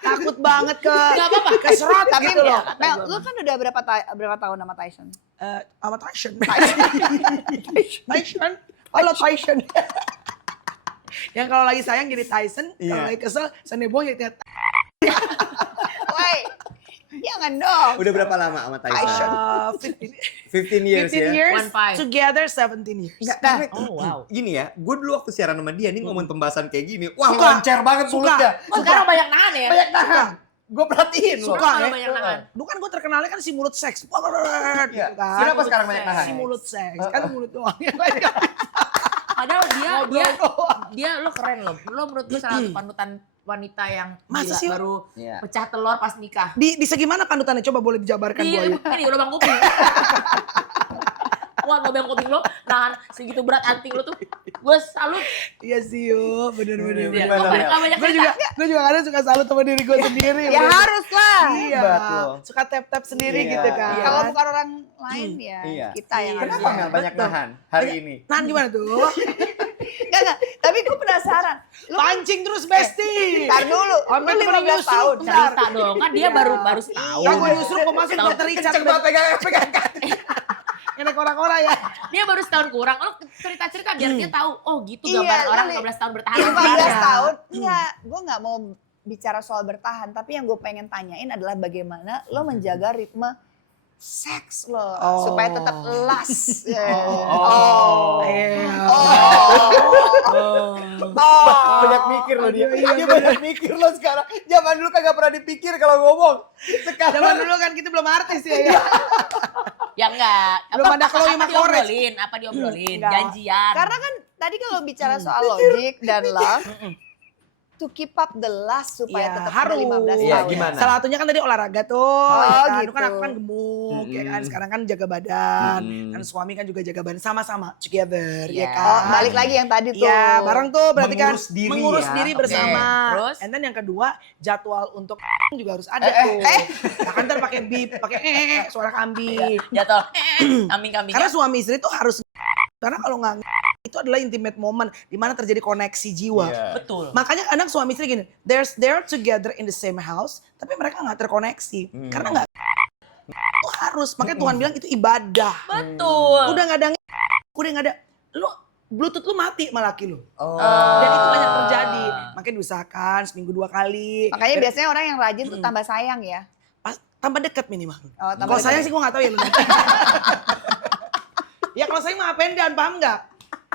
Takut banget ke Gak apa-apa. keserot Tapi gitu loh. kata Mel, gua. lu kan udah berapa tahun sama Tyson? Sama Tyson. Tyson. Halo Tyson. Yang kalau lagi sayang jadi Tyson, Iya. kalau lagi kesel senebong jadi Woi, jangan dong. Udah berapa lama sama Tyson? 15 years 15 ya. years, 15. together 17 years. Enggak, Nah, tapi Oh, wow. gini ya, gue dulu waktu siaran sama dia nih ngomongin pembahasan kayak gini, wah Suka. lancar banget Suka. mulutnya. Oh, sekarang banyak nahan ya? Banyak nahan. Gue perhatiin loh. Suka Kalau ya. banyak nahan. Dulu kan gue terkenalnya kan si mulut seks. Gitu Iya. kan. Kenapa sekarang banyak nahan? Si mulut seks. Kan mulut doang. Padahal dia doang. dia lo keren loh. Lo menurut gue salah satu panutan wanita yang Masa gila, sih? baru Iya. pecah telur pas nikah. Di segimana panutannya? Coba boleh dijabarkan Iya, gue. ini lubang kuping. Wah, lubang kuping lo nahan segitu berat anting lo tuh. Gue salut. Iya sih yo, bener-bener. Iya, Gimana, lo Mel? banyak Gue juga kadang suka salut sama diri gue sendiri. Ya bener. harus lah. Iya, Hebat loh. suka tap-tap sendiri Iya, gitu kan. iya. Kalau bukan orang lain ya Iya. kita yang harus. Kenapa Mel banyak Betul. nahan hari ini? Nahan gimana tuh? Enggak. Tapi gue penasaran. Lu kan Pancing terus Besti. ntar dulu. Sampai Lu temen 15 Yusuf, tahun. bentar. Cerita dong, kan dia baru setahun. Yang gue justru kok masuk Dr. Richard. Kenceng banget pegang. Enak orang-orang ya. Dia baru setahun kurang. Lo cerita-cerita biar dia tahu, oh gitu Iya, gambar orang Lali. 15 tahun bertahan. 15 Iya. tahun. Enggak, gue nggak mau bicara soal bertahan. Tapi yang gue pengen tanyain adalah bagaimana lo menjaga ritme seks lo Oh. supaya tetap elas. Ya. Oh. Iya. Oh. Banyak mikir loh dia. Iya, Dia banyak mikir loh sekarang. Zaman dulu kagak pernah dipikir kalau ngomong. Zaman Sekarang dulu kan kita belum artis ya. Ya enggak. Belum ada Chloe Makores. Apa diobrolin? Enggak. Janjian. Karena kan tadi kalau bicara soal logic dan love, to keep up the lust supaya Iya, tetap harus. ada 15 Iya, tahun. gimana? Salah satunya kan tadi olahraga tuh. Oh, ya kan? Dulu gitu. kan aku kan gemuk, ya kan. Mm-mm. Sekarang kan jaga badan. Mm-mm. Kan suami kan juga jaga badan. Sama-sama, together, Iya. ya kan. Oh, balik lagi yang tadi tuh. Iya, bareng tuh berarti Mengurus kan diri mengurus ya. diri Oke. bersama. Terus? And then yang kedua, jadwal untuk juga harus ada tuh. Nah, kan ntar pakai beep, pakai suara kambing. Jatuh. Kambing-kambing. Karena suami istri tuh harus karena kalau nggak itu adalah intimate moment di mana terjadi koneksi jiwa. Iya. Betul. Makanya kadang suami istri gini, they're together in the same house, tapi mereka nggak terkoneksi karena nggak itu harus. Makanya Tuhan bilang itu ibadah. Betul. Udah nggak ada, lu Bluetooth lu mati sama laki lu. Oh. Dan itu banyak terjadi. Makanya diusahakan seminggu 2 kali. Makanya biasanya orang yang rajin tuh tambah sayang ya. Tambah dekat minimal. Oh, tambah Kalau sayang dekat. sih gue nggak tahu ya lu nanti. Ya kalau sayang mah apa jangan paham nggak?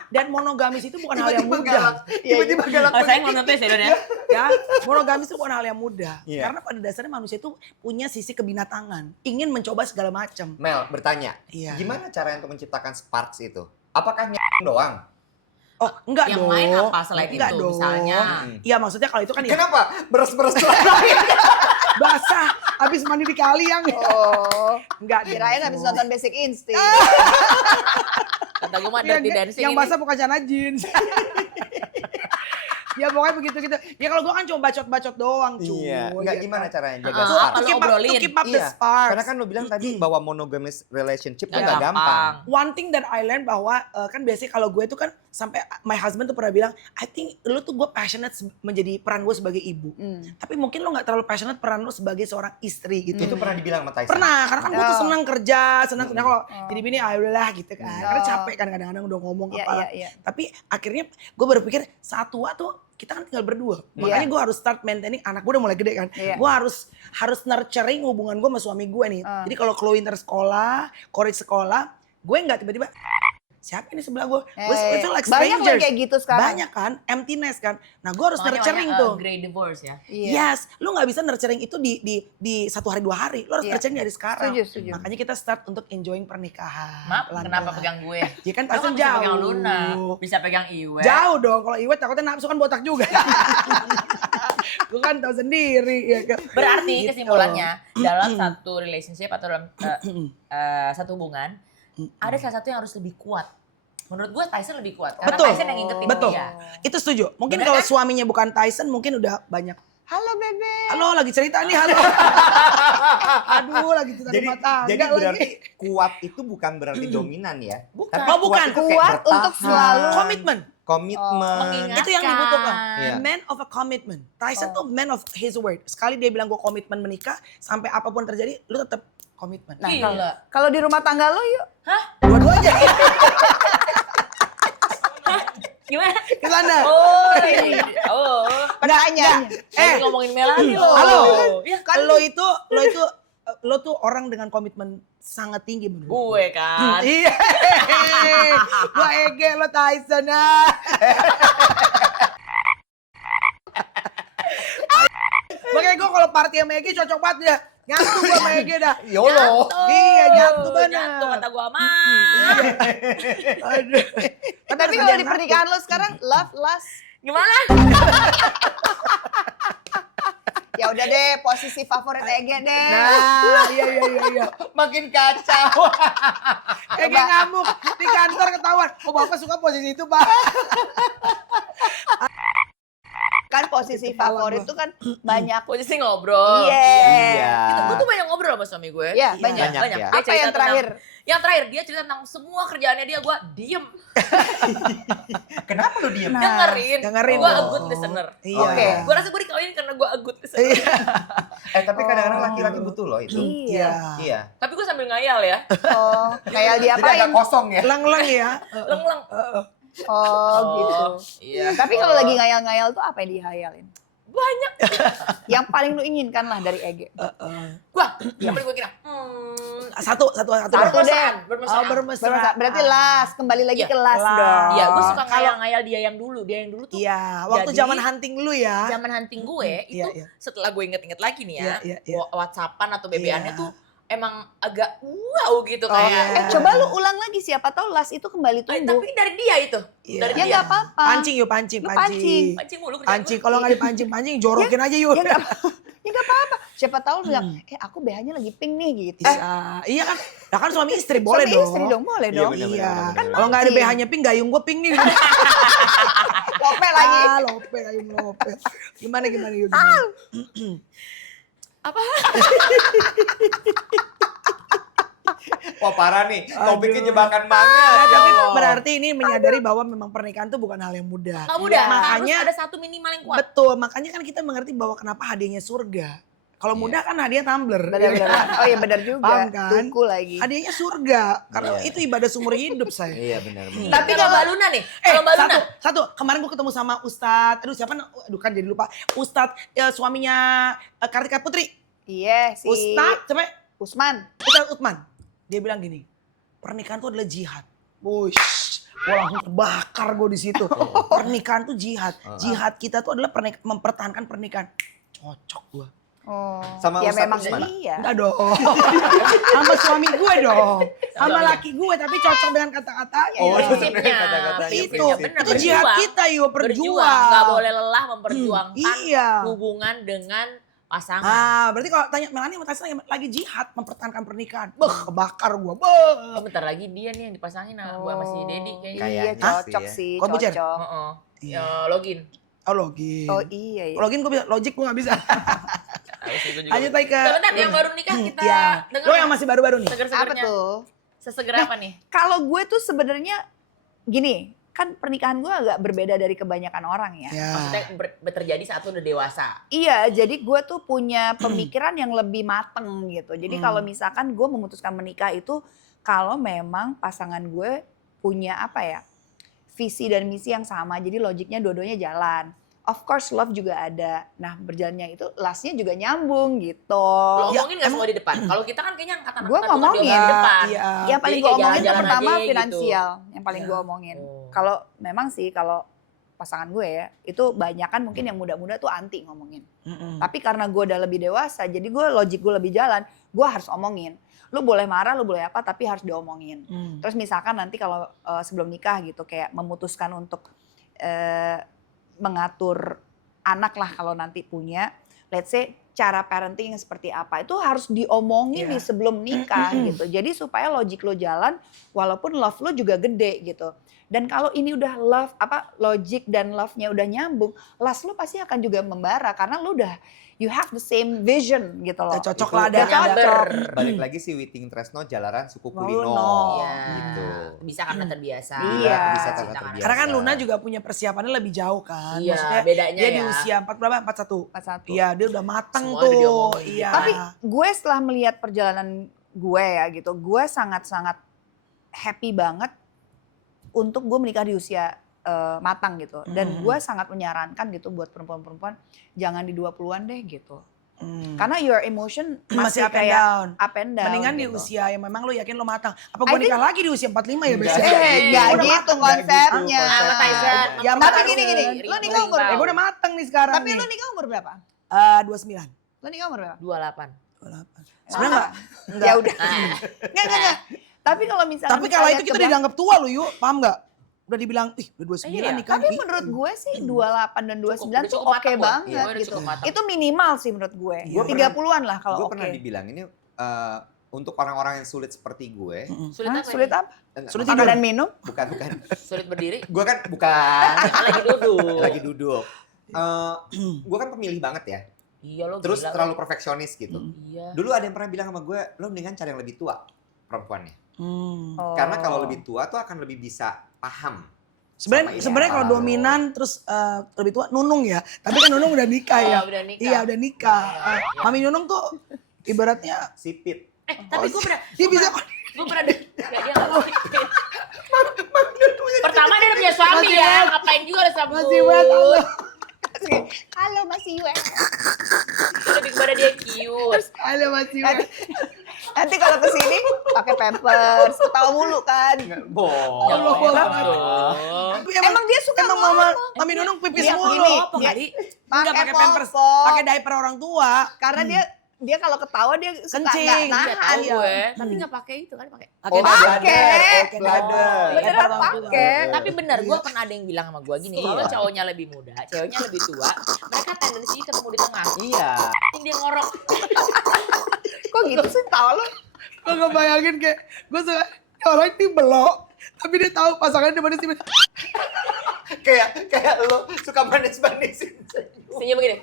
Dan monogamis itu bukan hal yang mudah. Tiba-tiba galak. Oh, saya nonton tuh ya, ya. Ya, monogamis itu bukan hal yang mudah. Iya. Karena pada dasarnya manusia itu punya sisi kebinatangan, ingin mencoba segala macam. Mel bertanya, Iya. gimana cara untuk menciptakan sparks itu? Apakah doang? Oh, enggak Yang dong. main apa selain Enggak itu, dong. misalnya? Iya, maksudnya kalau itu kan ya Kenapa? Beres-beres basah habis mandi di kali yang Oh, enggak kirain dong. habis nonton Basic Instinct. Kata gue mah Iya, dirty dancing yang ini. basah bukan celana jeans. Ya pokoknya begitu-gitu. Ya kalau gua kan cuma bacot-bacot doang cuy. Iya, enggak Ya gimana kan? caranya jaga Ah, sparks? apa To lo keep up, obrolin? to keep up the Iya, sparks. karena kan lo bilang tadi bahwa monogamous relationship itu Nggak gak gampang. One thing that I learned bahwa kan biasanya kalau gue tuh kan sampai my husband tuh pernah bilang, I think lu tuh gue passionate menjadi peran gue sebagai ibu. Tapi mungkin lo gak terlalu passionate peran lo sebagai seorang istri gitu. Itu pernah dibilang sama Tyson. Pernah, karena kan gue tuh Oh. senang kerja, senang kalau jadi bini lah gitu kan. Karena capek kan kadang-kadang udah ngomong Iya, apa. iya, iya. Tapi akhirnya gue berpikir saat tua tuh kita kan tinggal berdua. Makanya gue harus start maintaining, anak gue udah mulai gede kan. Iya. Gue harus nurturing hubungan gue sama suami gue nih. Jadi kalau Chloe ntar sekolah, Courage sekolah, gue nggak tiba-tiba siapa ini sebelah gue? Gue feel like banyak strangers. yang kayak gitu sekarang. Banyak kan, emptiness kan. Nah gue harus Makanya nurturing banyak, tuh. Grey divorce ya. Iya. Yes, lu nggak bisa nurturing itu di 1 hari 2 hari. Lu harus Iya. nurturing dari sekarang. Setuju, setuju. Makanya kita start untuk enjoying pernikahan. Maaf, pelan-pelan. kenapa pegang gue? Ya kan Lo pasti kan bisa pegang jauh. Luna, bisa pegang Iwe. Jauh dong, kalau Iwet takutnya nafsu kan botak juga. Gue kan tahu sendiri ya kan. Berarti Gitu. kesimpulannya dalam satu relationship atau dalam satu hubungan ada salah satu yang harus lebih kuat. Menurut gue Tyson lebih kuat karena Betul. Tyson yang ngingetin Betul. dia. Itu setuju. Mungkin Bener kalau kan? suaminya bukan Tyson mungkin udah banyak. Halo Bebe. Halo lagi cerita nih, halo. Aduh lagi cerita Jadi, rumah tangga jadi lagi. berarti kuat itu bukan berarti dominan ya. Bukan. Tapi Oh, bukan. itu kayak Kuat untuk bertahan, selalu Komitmen. komitmen. Mengingat. Itu yang dibutuhkan. Iya. Man of a commitment. Tyson tuh man of his word. Sekali dia bilang gue komitmen menikah, sampai apapun terjadi, lu tetap komitmen. Nah, Gila. kalau di rumah tangga lo yuk. Dua-duanya. Gimana? Ke sana. Oh, iya. Oh. Pertanyaan. Lagi ngomongin Melani loh. Halo. Ya, Lo tuh orang dengan komitmen sangat tinggi menurut gue kan. Iya. Gua Ege, lo Tyson ah. Makanya gue kalau party sama Ege cocok banget ya. Nyatu gue sama Ege dah. YOLO. Iya, nyatu banget. Nyatu kata gue mah. Aduh. Tapi kalau di pernikahan lo sekarang love, lust. Gimana? Ya udah deh, posisi favorit Ege deh. Nah, iya. Makin kacau. Ege ngamuk di kantor ketahuan. Oh, Bapak suka posisi itu, Pak. Kan posisi favorit tuh kan banyak. Posisi ngobrol. Iya. Gue tuh banyak ngobrol sama suami gue. Iya, banyak. Banyak ya. Dia Apa cerita yang terakhir? Yang terakhir dia cerita tentang semua kerjaannya dia, gue diem. Kenapa lu diem? Nah, dengerin. Gue a Oh. good listener. Iya. Oke. Gue rasa gue dikawinin karena gue a good listener. Tapi kadang-kadang laki-laki butuh loh itu. Iya. Iya. Tapi gue sambil ngayal ya. Oh, kayak Jadi agak diapain? kosong ya. Leng-leng ya. Leng-leng. Oh, gitu. Iya. Tapi kalau lagi ngayal-ngayal tuh apa yang dihayalin? banyak. Yang paling lu inginkan lah dari Ege. Gua, apa gue kira? Satu Satu Bermesraan, deh. bermesraan. Oh, bermesraan. Berarti las, kembali lagi Iya. ke las Las. dong. Iya, gue suka Kalau- ngayal-ngayal dia yang dulu tuh Iya, waktu Jadi, zaman hunting lu ya. zaman hunting gue itu Iya. setelah gue inget-inget lagi nih ya, Iya. WhatsAppan atau BB-annya Iya. tuh emang agak wow gitu Oh, kayak. iya. Coba lu ulang lagi, siapa tahu las itu kembali tumbuh. Tapi dari dia itu. Iya. Dari Ya dia. nggak apa-apa. Pancing yuk, pancing. Lu pancing. Pancing mulu kerjaan Pancing, gue. kalau nggak dipancing-pancing, jorokin aja yuk. Ya nggak apa- ya nggak apa-apa. Siapa tahu lu bilang, aku BH-nya lagi pink nih gitu. Bisa. Iya kan, nah kan suami istri boleh Suami dong. istri dong, boleh Iya, dong. bener, Iya. bener, bener. Kalau nggak ada mancing. BH-nya pink, gayung gue pink nih. Lope lagi. Ah, lope, gayung lope. Gimana yuk? Gimana? Apa? Wah parah nih, topiknya Aduh. jebakan banget. Nah, ya tapi Allah. berarti ini menyadari bahwa memang pernikahan itu bukan hal yang mudah. Nggak mudah. Makanya Harus ada satu minimal yang kuat. betul, makanya kan kita mengerti bahwa kenapa hadiahnya surga. Kalau mudah kan hadiah tumbler. Benar-benar. Oh iya benar juga. Paham kan? Tuku lagi. Hadiahnya surga karena Iya. itu ibadah seumur hidup saya. Iya benar. benar. Tapi kalau Mbak Luna nih, kalau Mbak Luna. satu, kemarin gue ketemu sama Ustadz, aduh siapa, aduh kan jadi lupa. Ustadz suaminya Kartika Putri. Iya sih. Ustadz, siapa? Usman. Ustadz Utman. Dia bilang gini, pernikahan itu adalah jihad. Wush, Gue langsung terbakar gue di situ. Pernikahan tuh jihad. Jihad kita tuh adalah mempertahankan pernikahan. Cocok gue. Oh. Sama ya Ustadz memang Usman? iya. Enggak dong. Sama suami gue dong. Sama laki gue tapi cocok dengan kata-katanya. Oh, ya. prinsipnya. kata-katanya, itu prinsip. Bener, itu jihad berjuang. kita yuk Berjuang, berjuang. nggak boleh lelah memperjuangkan Iya. hubungan dengan pasangan. Ah, berarti kalau tanya Melanie mau tanya lagi jihad mempertahankan pernikahan. Kebakar gue. Beuh. Oh, bentar lagi dia nih yang dipasangin sama gue sama si Dedi kayaknya. Kayaknya Iya cocok sih, sih, Kok bucer? cocok. Heeh. Iya. Login. Oh login. Oh iya ya. Login gue bisa, logic gue gak bisa. Harus itu juga. Lanjut lagi ke. Bentar, yang baru nikah kita Iya. dengar. Lo yang masih baru-baru nih. Apa seger-segernya. tuh? Sesegera apa nih? Kalau gue tuh sebenarnya gini, kan pernikahan gue agak berbeda dari kebanyakan orang ya. Ya. Maksudnya terjadi saat lu udah dewasa. Iya, jadi gue tuh punya pemikiran yang lebih mateng gitu. Jadi kalau misalkan gue memutuskan menikah itu kalau memang pasangan gue punya apa ya, visi dan misi yang sama. Jadi logiknya dua-duanya jalan. Of course love juga ada. Nah berjalannya itu lastnya juga nyambung gitu. Lo Ya, ngomongin gak semua di depan? Kalau kita kan kayaknya angkatan Gua ngomongin. di depan. Iya. Yang paling Jadi gue kayak omongin tuh jalan-jalan pertama aja gitu. finansial. Yang paling Ya. gue omongin. Oh. Kalau memang sih kalau pasangan gue ya, itu banyak kan mungkin yang muda-muda tuh anti ngomongin. Tapi karena gue udah lebih dewasa, jadi gue logik gue lebih jalan, gue harus omongin. Lu boleh marah, lu boleh apa, tapi harus diomongin. Terus misalkan nanti kalau sebelum nikah gitu, kayak memutuskan untuk mengatur anak lah kalau nanti punya, let's say cara parenting yang seperti apa, itu harus diomongin Iya. nih sebelum nikah gitu. Jadi supaya logik lo jalan, walaupun love lo juga gede gitu. Dan kalau ini udah logic dan love-nya udah nyambung, last lo pasti akan juga membara karena lo udah you have the same vision gitu loh. Ya, cocok Itu lah ada. cocok. Balik lagi si Witing Tresno jalaran suku Kulino. kulino. Iya. Gitu. Bisa karena terbiasa. Iya. Bisa Cinta terbiasa. karena- Karena kan Luna juga punya persiapannya lebih jauh kan. Iya, Maksudnya bedanya dia ya. di usia 4 berapa? 41. 41. Iya, dia udah mateng Semua tuh. udah diomongin. Iya. Tapi gue setelah melihat perjalanan gue ya gitu, gue sangat-sangat happy banget untuk gue menikah di usia matang gitu. Dan gue sangat menyarankan gitu buat perempuan-perempuan jangan di 20-an deh gitu. Karena your emotion masih masih up and kayak down. up and down. Mendingan di gitu. usia yang memang lo yakin lo matang. Apa I gue nikah lagi di usia 45 ya Enggak. biasanya? Enggak Udah gitu matang. konsepnya. Enggak gitu Tyson. Ya, Tapi matang. gini, lu nikah umur Ya gue udah matang nih sekarang Tapi nih. lu nikah umur berapa? 29. Lu nikah umur berapa? 28. 28. Sebenarnya enggak. Ya udah. Ah. Enggak. Tapi kalau misalnya Tapi kalau itu kita dianggap tua lo yuk, paham gak? Udah dibilang, ih udah 29 Iya. nikah. Tapi menurut gue sih 28 dan 29 tuh oke banget gitu. Itu minimal sih menurut gue. Iya. 30-an lah kalau Gue oke. pernah dibilang ini untuk orang-orang yang sulit seperti gue. Sulit Hah, apa? sulit ini? apa? Sulit Makan tidur. dan minum? Bukan. Sulit berdiri. Gue kan bukan. Lagi duduk. Lagi duduk. Gue kan pemilih banget ya. Iya lo Terus gila, terlalu lo. perfeksionis gitu. Iya. Dulu ada yang pernah bilang sama gue, lo mendingan cari yang lebih tua perempuannya. Oh. Karena kalau lebih tua tuh akan lebih bisa paham. Sebenarnya kalau dominan terus lebih tua Nunung ya. Tapi kan Nunung udah nikah ya. Udah nikah. Iya udah nikah. Iya. Mami Nunung tuh ibaratnya Sipit. Tapi gue pernah. dia bisa Gue pernah dia nggak mau. Pertama dia udah punya suami Masih ya. banget. Ngapain juga ada sabun. masih banget Allah. Halo Mas Yue. Lebih kepada dia cute. Halo masih banget. Nanti kalau kesini pakai pampers, ketawa mulu kan. Boh. Allah, Allah. Tapi Emang dia suka emang Mami Nunung pipis Dia mulu. begini, Apa dia kali? Enggak pakai pampers, popok. pakai diaper orang tua. Karena dia kalau ketawa dia suka Kencing. nggak Iya nahan. tahu Iya. gue. Tapi nggak pakai itu kan pakai. Pakai Oh, diaper. bladder. Pakai Bladder. diaper. Beneran Diaper orang tua. pakai. Tapi benar, gue pernah ada yang bilang sama gue gini, Iya. kalau cowoknya lebih muda, ceweknya lebih tua, mereka tendensi ketemu di tengah. Iya. Dia ngorok. Kok gitu sih tahu lo? Gue ngebayangin kayak gue suka orang ini belok. Tapi dia tahu pasangannya mana sih. kayak lo suka manis-manisin. Senyum begini.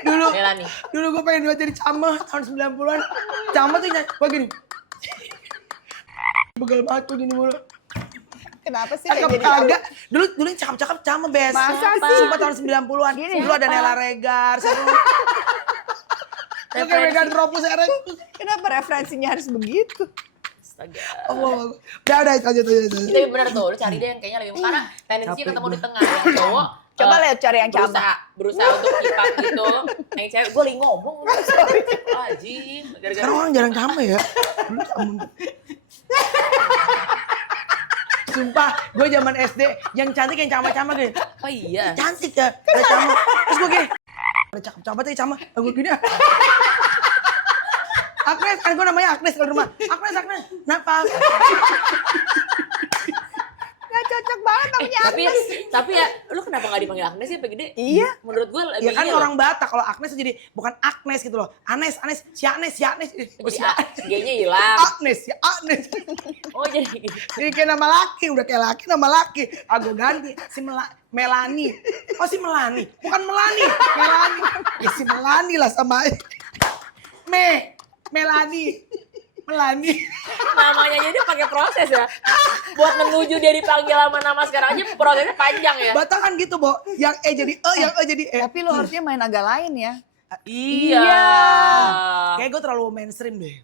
Dulu Melani. gue pengen buat jadi camah tahun 90-an. Camah tuh gue gini. Begal banget tuh gini mulu. Kenapa sih Cakep kayak jadi kagak. Dulu yang cakep-cakep camah bes. Masa sih? Sumpah tahun 90-an. Gini. Dulu ada Nela Regar. Lu kayak Megan Tropus Eren. Kenapa referensinya harus begitu? Astaga. Oh, udah lanjut. Tapi bener tuh, lu cari deh yang kayaknya lebih karena tendensi Capek ketemu gue. di tengah yang cowok. Coba lihat cari yang camah. berusaha untuk keep up gitu. Yang cewek gue lagi ngomong. Anjing. Gara-gara Sekarang orang jarang camah ya. Dulu camah. Sumpah, gue zaman SD yang cantik yang cama-cama gini. Oh iya. Cantik ya, ada cama. Terus gue gini, ada cakep-cakep aja cama. Gue gini. Agnes, kan gue namanya Agnes kalau di rumah. Agnes, kenapa? Gak cocok banget namanya Tapi ya, lu kenapa gak dipanggil Agnes ya, Pak Gede? Iya. Menurut gue lebih Ya kan iya orang loh. Batak, kalau Agnes jadi bukan Agnes gitu loh. Anes, si Agnes. Jadi G-nya hilang. Agnes. Oh jadi gitu. Jadi kayak nama laki, udah kayak laki nama laki. Aku ganti si Melani. Oh si Melani, bukan Melani. Ya si Melani lah sama Melani. Namanya aja dia pakai proses ya. Buat menuju dia dipanggil sama nama sekarang aja prosesnya panjang ya. Batak kan gitu, Bo. Yang E jadi E, yang E jadi E. Tapi lo harusnya main agak lain ya. Iya. Kayak gue terlalu mainstream deh.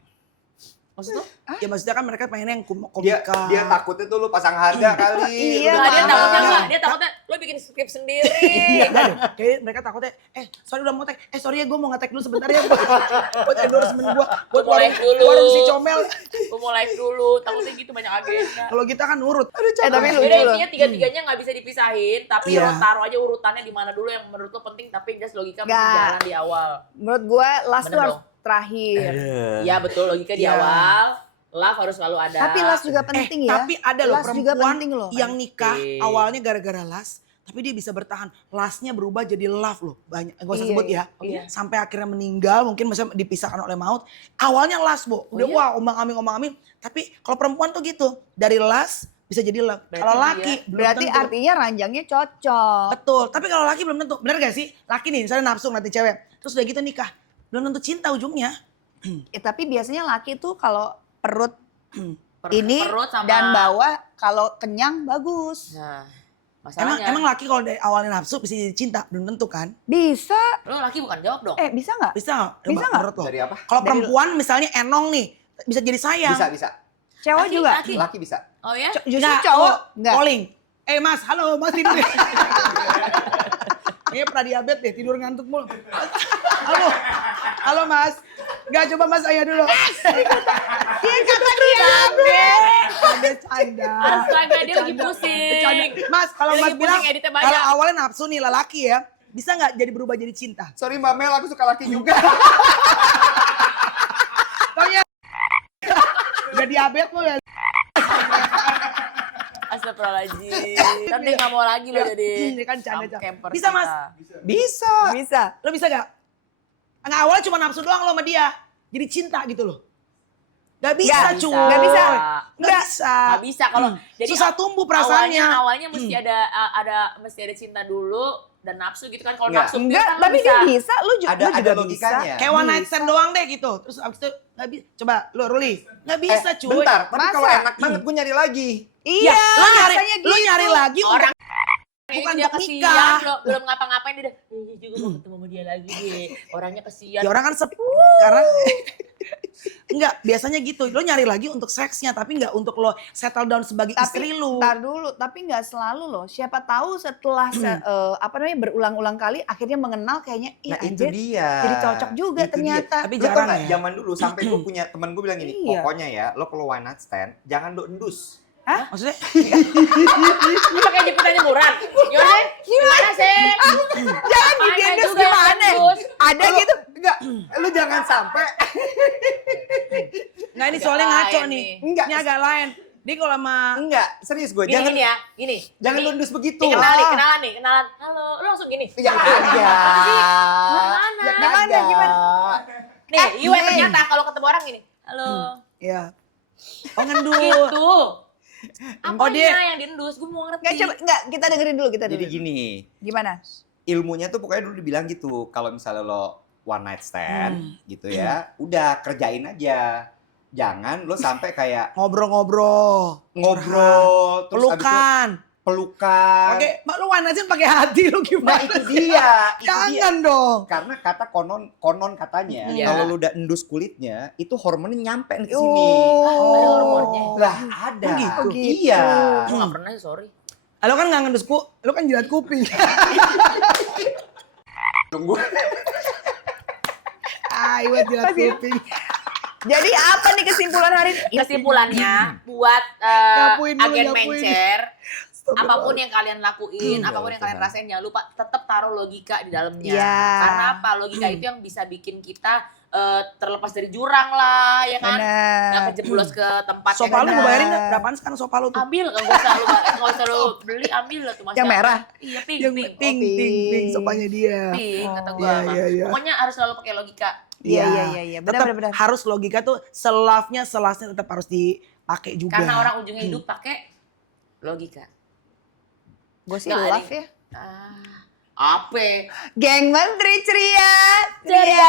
Maksud lu? Ya maksudnya kan mereka pengennya yang Dia komika. dia takutnya tuh lu pasang harga kali. Iya, Lu Enggak, dia mahal. takutnya enggak. Dia takutnya lo bikin skrip sendiri. Iya, enggak deh. Kayak mereka takutnya, sorry udah mau tag. Sorry ya gue mau nge-tag dulu sebentar ya. Buat endorsement gue. Buat Mau live dulu. warung si comel. Gue mau live dulu. Takutnya gitu banyak agenda. Kalau kita kan nurut. Tapi lucu Beda loh. intinya tiga-tiganya nggak bisa dipisahin. Tapi Iya. lo taruh aja urutannya di mana dulu yang menurut lo penting. Tapi jelas logika mesti Nggak. jalan di awal. Menurut gue last tuh Bener harus terakhir. Iya betul, logika di Iya. awal. Love harus selalu ada. Tapi last juga penting ya. Tapi ada loh Last juga perempuan penting loh. yang nikah Penting. awalnya gara-gara last. Tapi dia bisa bertahan. Lastnya berubah jadi love loh. Banyak, gak usah Iya, sebut ya. iya. Sampai akhirnya meninggal, mungkin misalnya dipisahkan oleh maut. Awalnya last, Bu. Udah iya? wah ombang-ambing. Tapi kalau perempuan tuh gitu. Dari last bisa jadi love. Berarti Kalau iya. laki belum Berarti tentu. artinya ranjangnya cocok. Betul, tapi kalau laki belum tentu. Bener gak sih? Laki nih, misalnya nafsu nanti cewek. Terus udah gitu nikah. Belum tentu cinta ujungnya. Tapi biasanya laki tuh kalau perut Per- ini perut sama- dan bawah kalau kenyang bagus. Nah, Emang masalahnya. laki kalau dari awalnya nafsu bisa jadi cinta? Belum tentu kan? Bisa. Lo laki bukan jawab dong. Bisa nggak? Bisa nggak? Bisa nggak? Menurut lo? Dari apa? Kalau Dari- perempuan misalnya Enong nih, bisa jadi sayang. Bisa. Cewek Laki, juga? laki. Laki bisa. Oh ya? Justru Nggak, cowok oh, nggak. calling. Mas, halo Mas tidur ya? Kayaknya pernah diabetes deh, tidur ngantuk mulu. Halo Mas. Nggak, coba Mas saya dulu. Dia kata diabetes. Ada canda. Astaga, dia lagi Bercanda. pusing. Bercanda. Mas, kalau Dia Mas lagi bilang, pusing, editnya banyak. kalau awalnya nafsu nih lelaki ya, bisa nggak jadi berubah jadi cinta? Sorry Mbak Mel, aku suka laki juga. Taunya udah diabetes lu ya. Astagfirullahaladzim. Ntar dia gak mau lagi lo jadi Ini kan canda. camper Bisa Mas? kita. Bisa. Bisa. Lo bisa gak? Nggak, awalnya cuma nafsu doang lo sama dia. Jadi cinta gitu loh. Gak bisa Nggak cuy. Nggak bisa. Nggak bisa. Gak bisa kalau jadi Susah tumbuh perasaannya. awalnya mesti mesti ada cinta dulu dan nafsu gitu kan. Kalau Nggak. nafsu pure Enggak, kan lo tapi bisa. kan bisa. Lu juga Ada bisa. logikanya. Kayak one night stand doang deh gitu. Terus abis itu gak bisa. Coba lo Ruli. Gak bisa cuy. Bentar, tapi Masa? kalau enak banget gue nyari lagi. Iya, lo nyari, rasanya lo gitu. nyari lagi Orang bukan Bukan dia untuk kesian, nikah. belum ngapa-ngapain dia udah juga mau ketemu sama dia lagi deh. Orangnya kesian. Ya orang kan karena enggak, biasanya gitu. Lo nyari lagi untuk seksnya, tapi enggak untuk lo settle down sebagai istri lu. Ntar dulu, tapi nggak selalu loh. Siapa tahu setelah berulang-ulang kali akhirnya mengenal kayaknya, ih Nah itu anjir, dia. jadi cocok juga Itu ternyata. Tapi Lu tau jarang nggak, ya. zaman dulu sampai gue punya temen gue bilang gini, Iya. pokoknya ya lo kalau one night stand jangan do endus. Maksudnya Ini pakai jepitannya murah. Gimana sih? Jangan Apaan digendus juga yang gimana? gendus? Ada Lu- gitu. Enggak, lu jangan sampai nah ini Agak soalnya ngaco lain nih. nih. Enggak. Ini agak lain. Dia kalau sama enggak, serius gue, Gini, jangan gini ya, gini. jangan Ini- do endus begitu. Nih, kenalan nih, kenalan. Halo, lu langsung gini. Ya ada. Gimana? Ya Gimana? Nih, Iwe nih. ternyata kalau ketemu orang gini. Halo. ya. Oh ngendus. Gitu. Oh, dia- Apanya yang diendus? Gue mau ngerti. Nggak, coba, nggak, kita dengerin dulu, kita Jadi dengerin. gini, Gimana? ilmunya tuh pokoknya dulu dibilang gitu, kalau misalnya lo one night stand gitu ya, udah kerjain aja. Jangan lo sampai kayak Ngobrol-ngobrol. ngobrol terus abis itu Pelukan. pelukan. Pakai, lu one night stand pakai hati lu Nah gimana? itu dia, itu dia. Jangan dong. Karena kata konon katanya Iya. kalau lu udah endus kulitnya itu hormonnya nyampe ke sini. Ada hormonnya. Lah ada. Oh gitu? Oh, gitu. Iya. Gue gak pernah sih, sorry. Lo kan nggak ngendus lu kan jilat kuping. Tunggu. Iwet jilat Masih- kuping. Jadi apa nih kesimpulan hari ini? Kesimpulannya buat Nyapuin dulu, agen nyapuin. mencer, Stop apapun it. yang kalian lakuin, apapun yang kalian Tuhan. rasain, jangan lupa tetap taruh logika di dalamnya. Iya. Karena apa? Logika itu yang bisa bikin kita terlepas dari jurang lah, ya kan? Nggak Benar. kejeblos ke tempat Sopa lu benar. gue bayarin nggak? Berapaan sekarang sopa lu tuh? Ambil, nggak usah lu beli, ambil lah tuh Mas. Yang merah? Iya, pink, Yang pink. pink, pink. pink, pink, sopanya dia. Pink, kata Oh, gue iya, apa. iya, iya. Pokoknya harus selalu pakai logika. Iya, Iya. iya. Tetap Benar. harus logika tuh selasnya tetap harus dipakai juga. Karena orang ujungnya hidup pakai logika. Gue sih Nggak, love ya. Apa? Geng Menteri ceria. Ceria.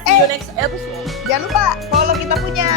See you Eh, next episode. jangan lupa follow kita punya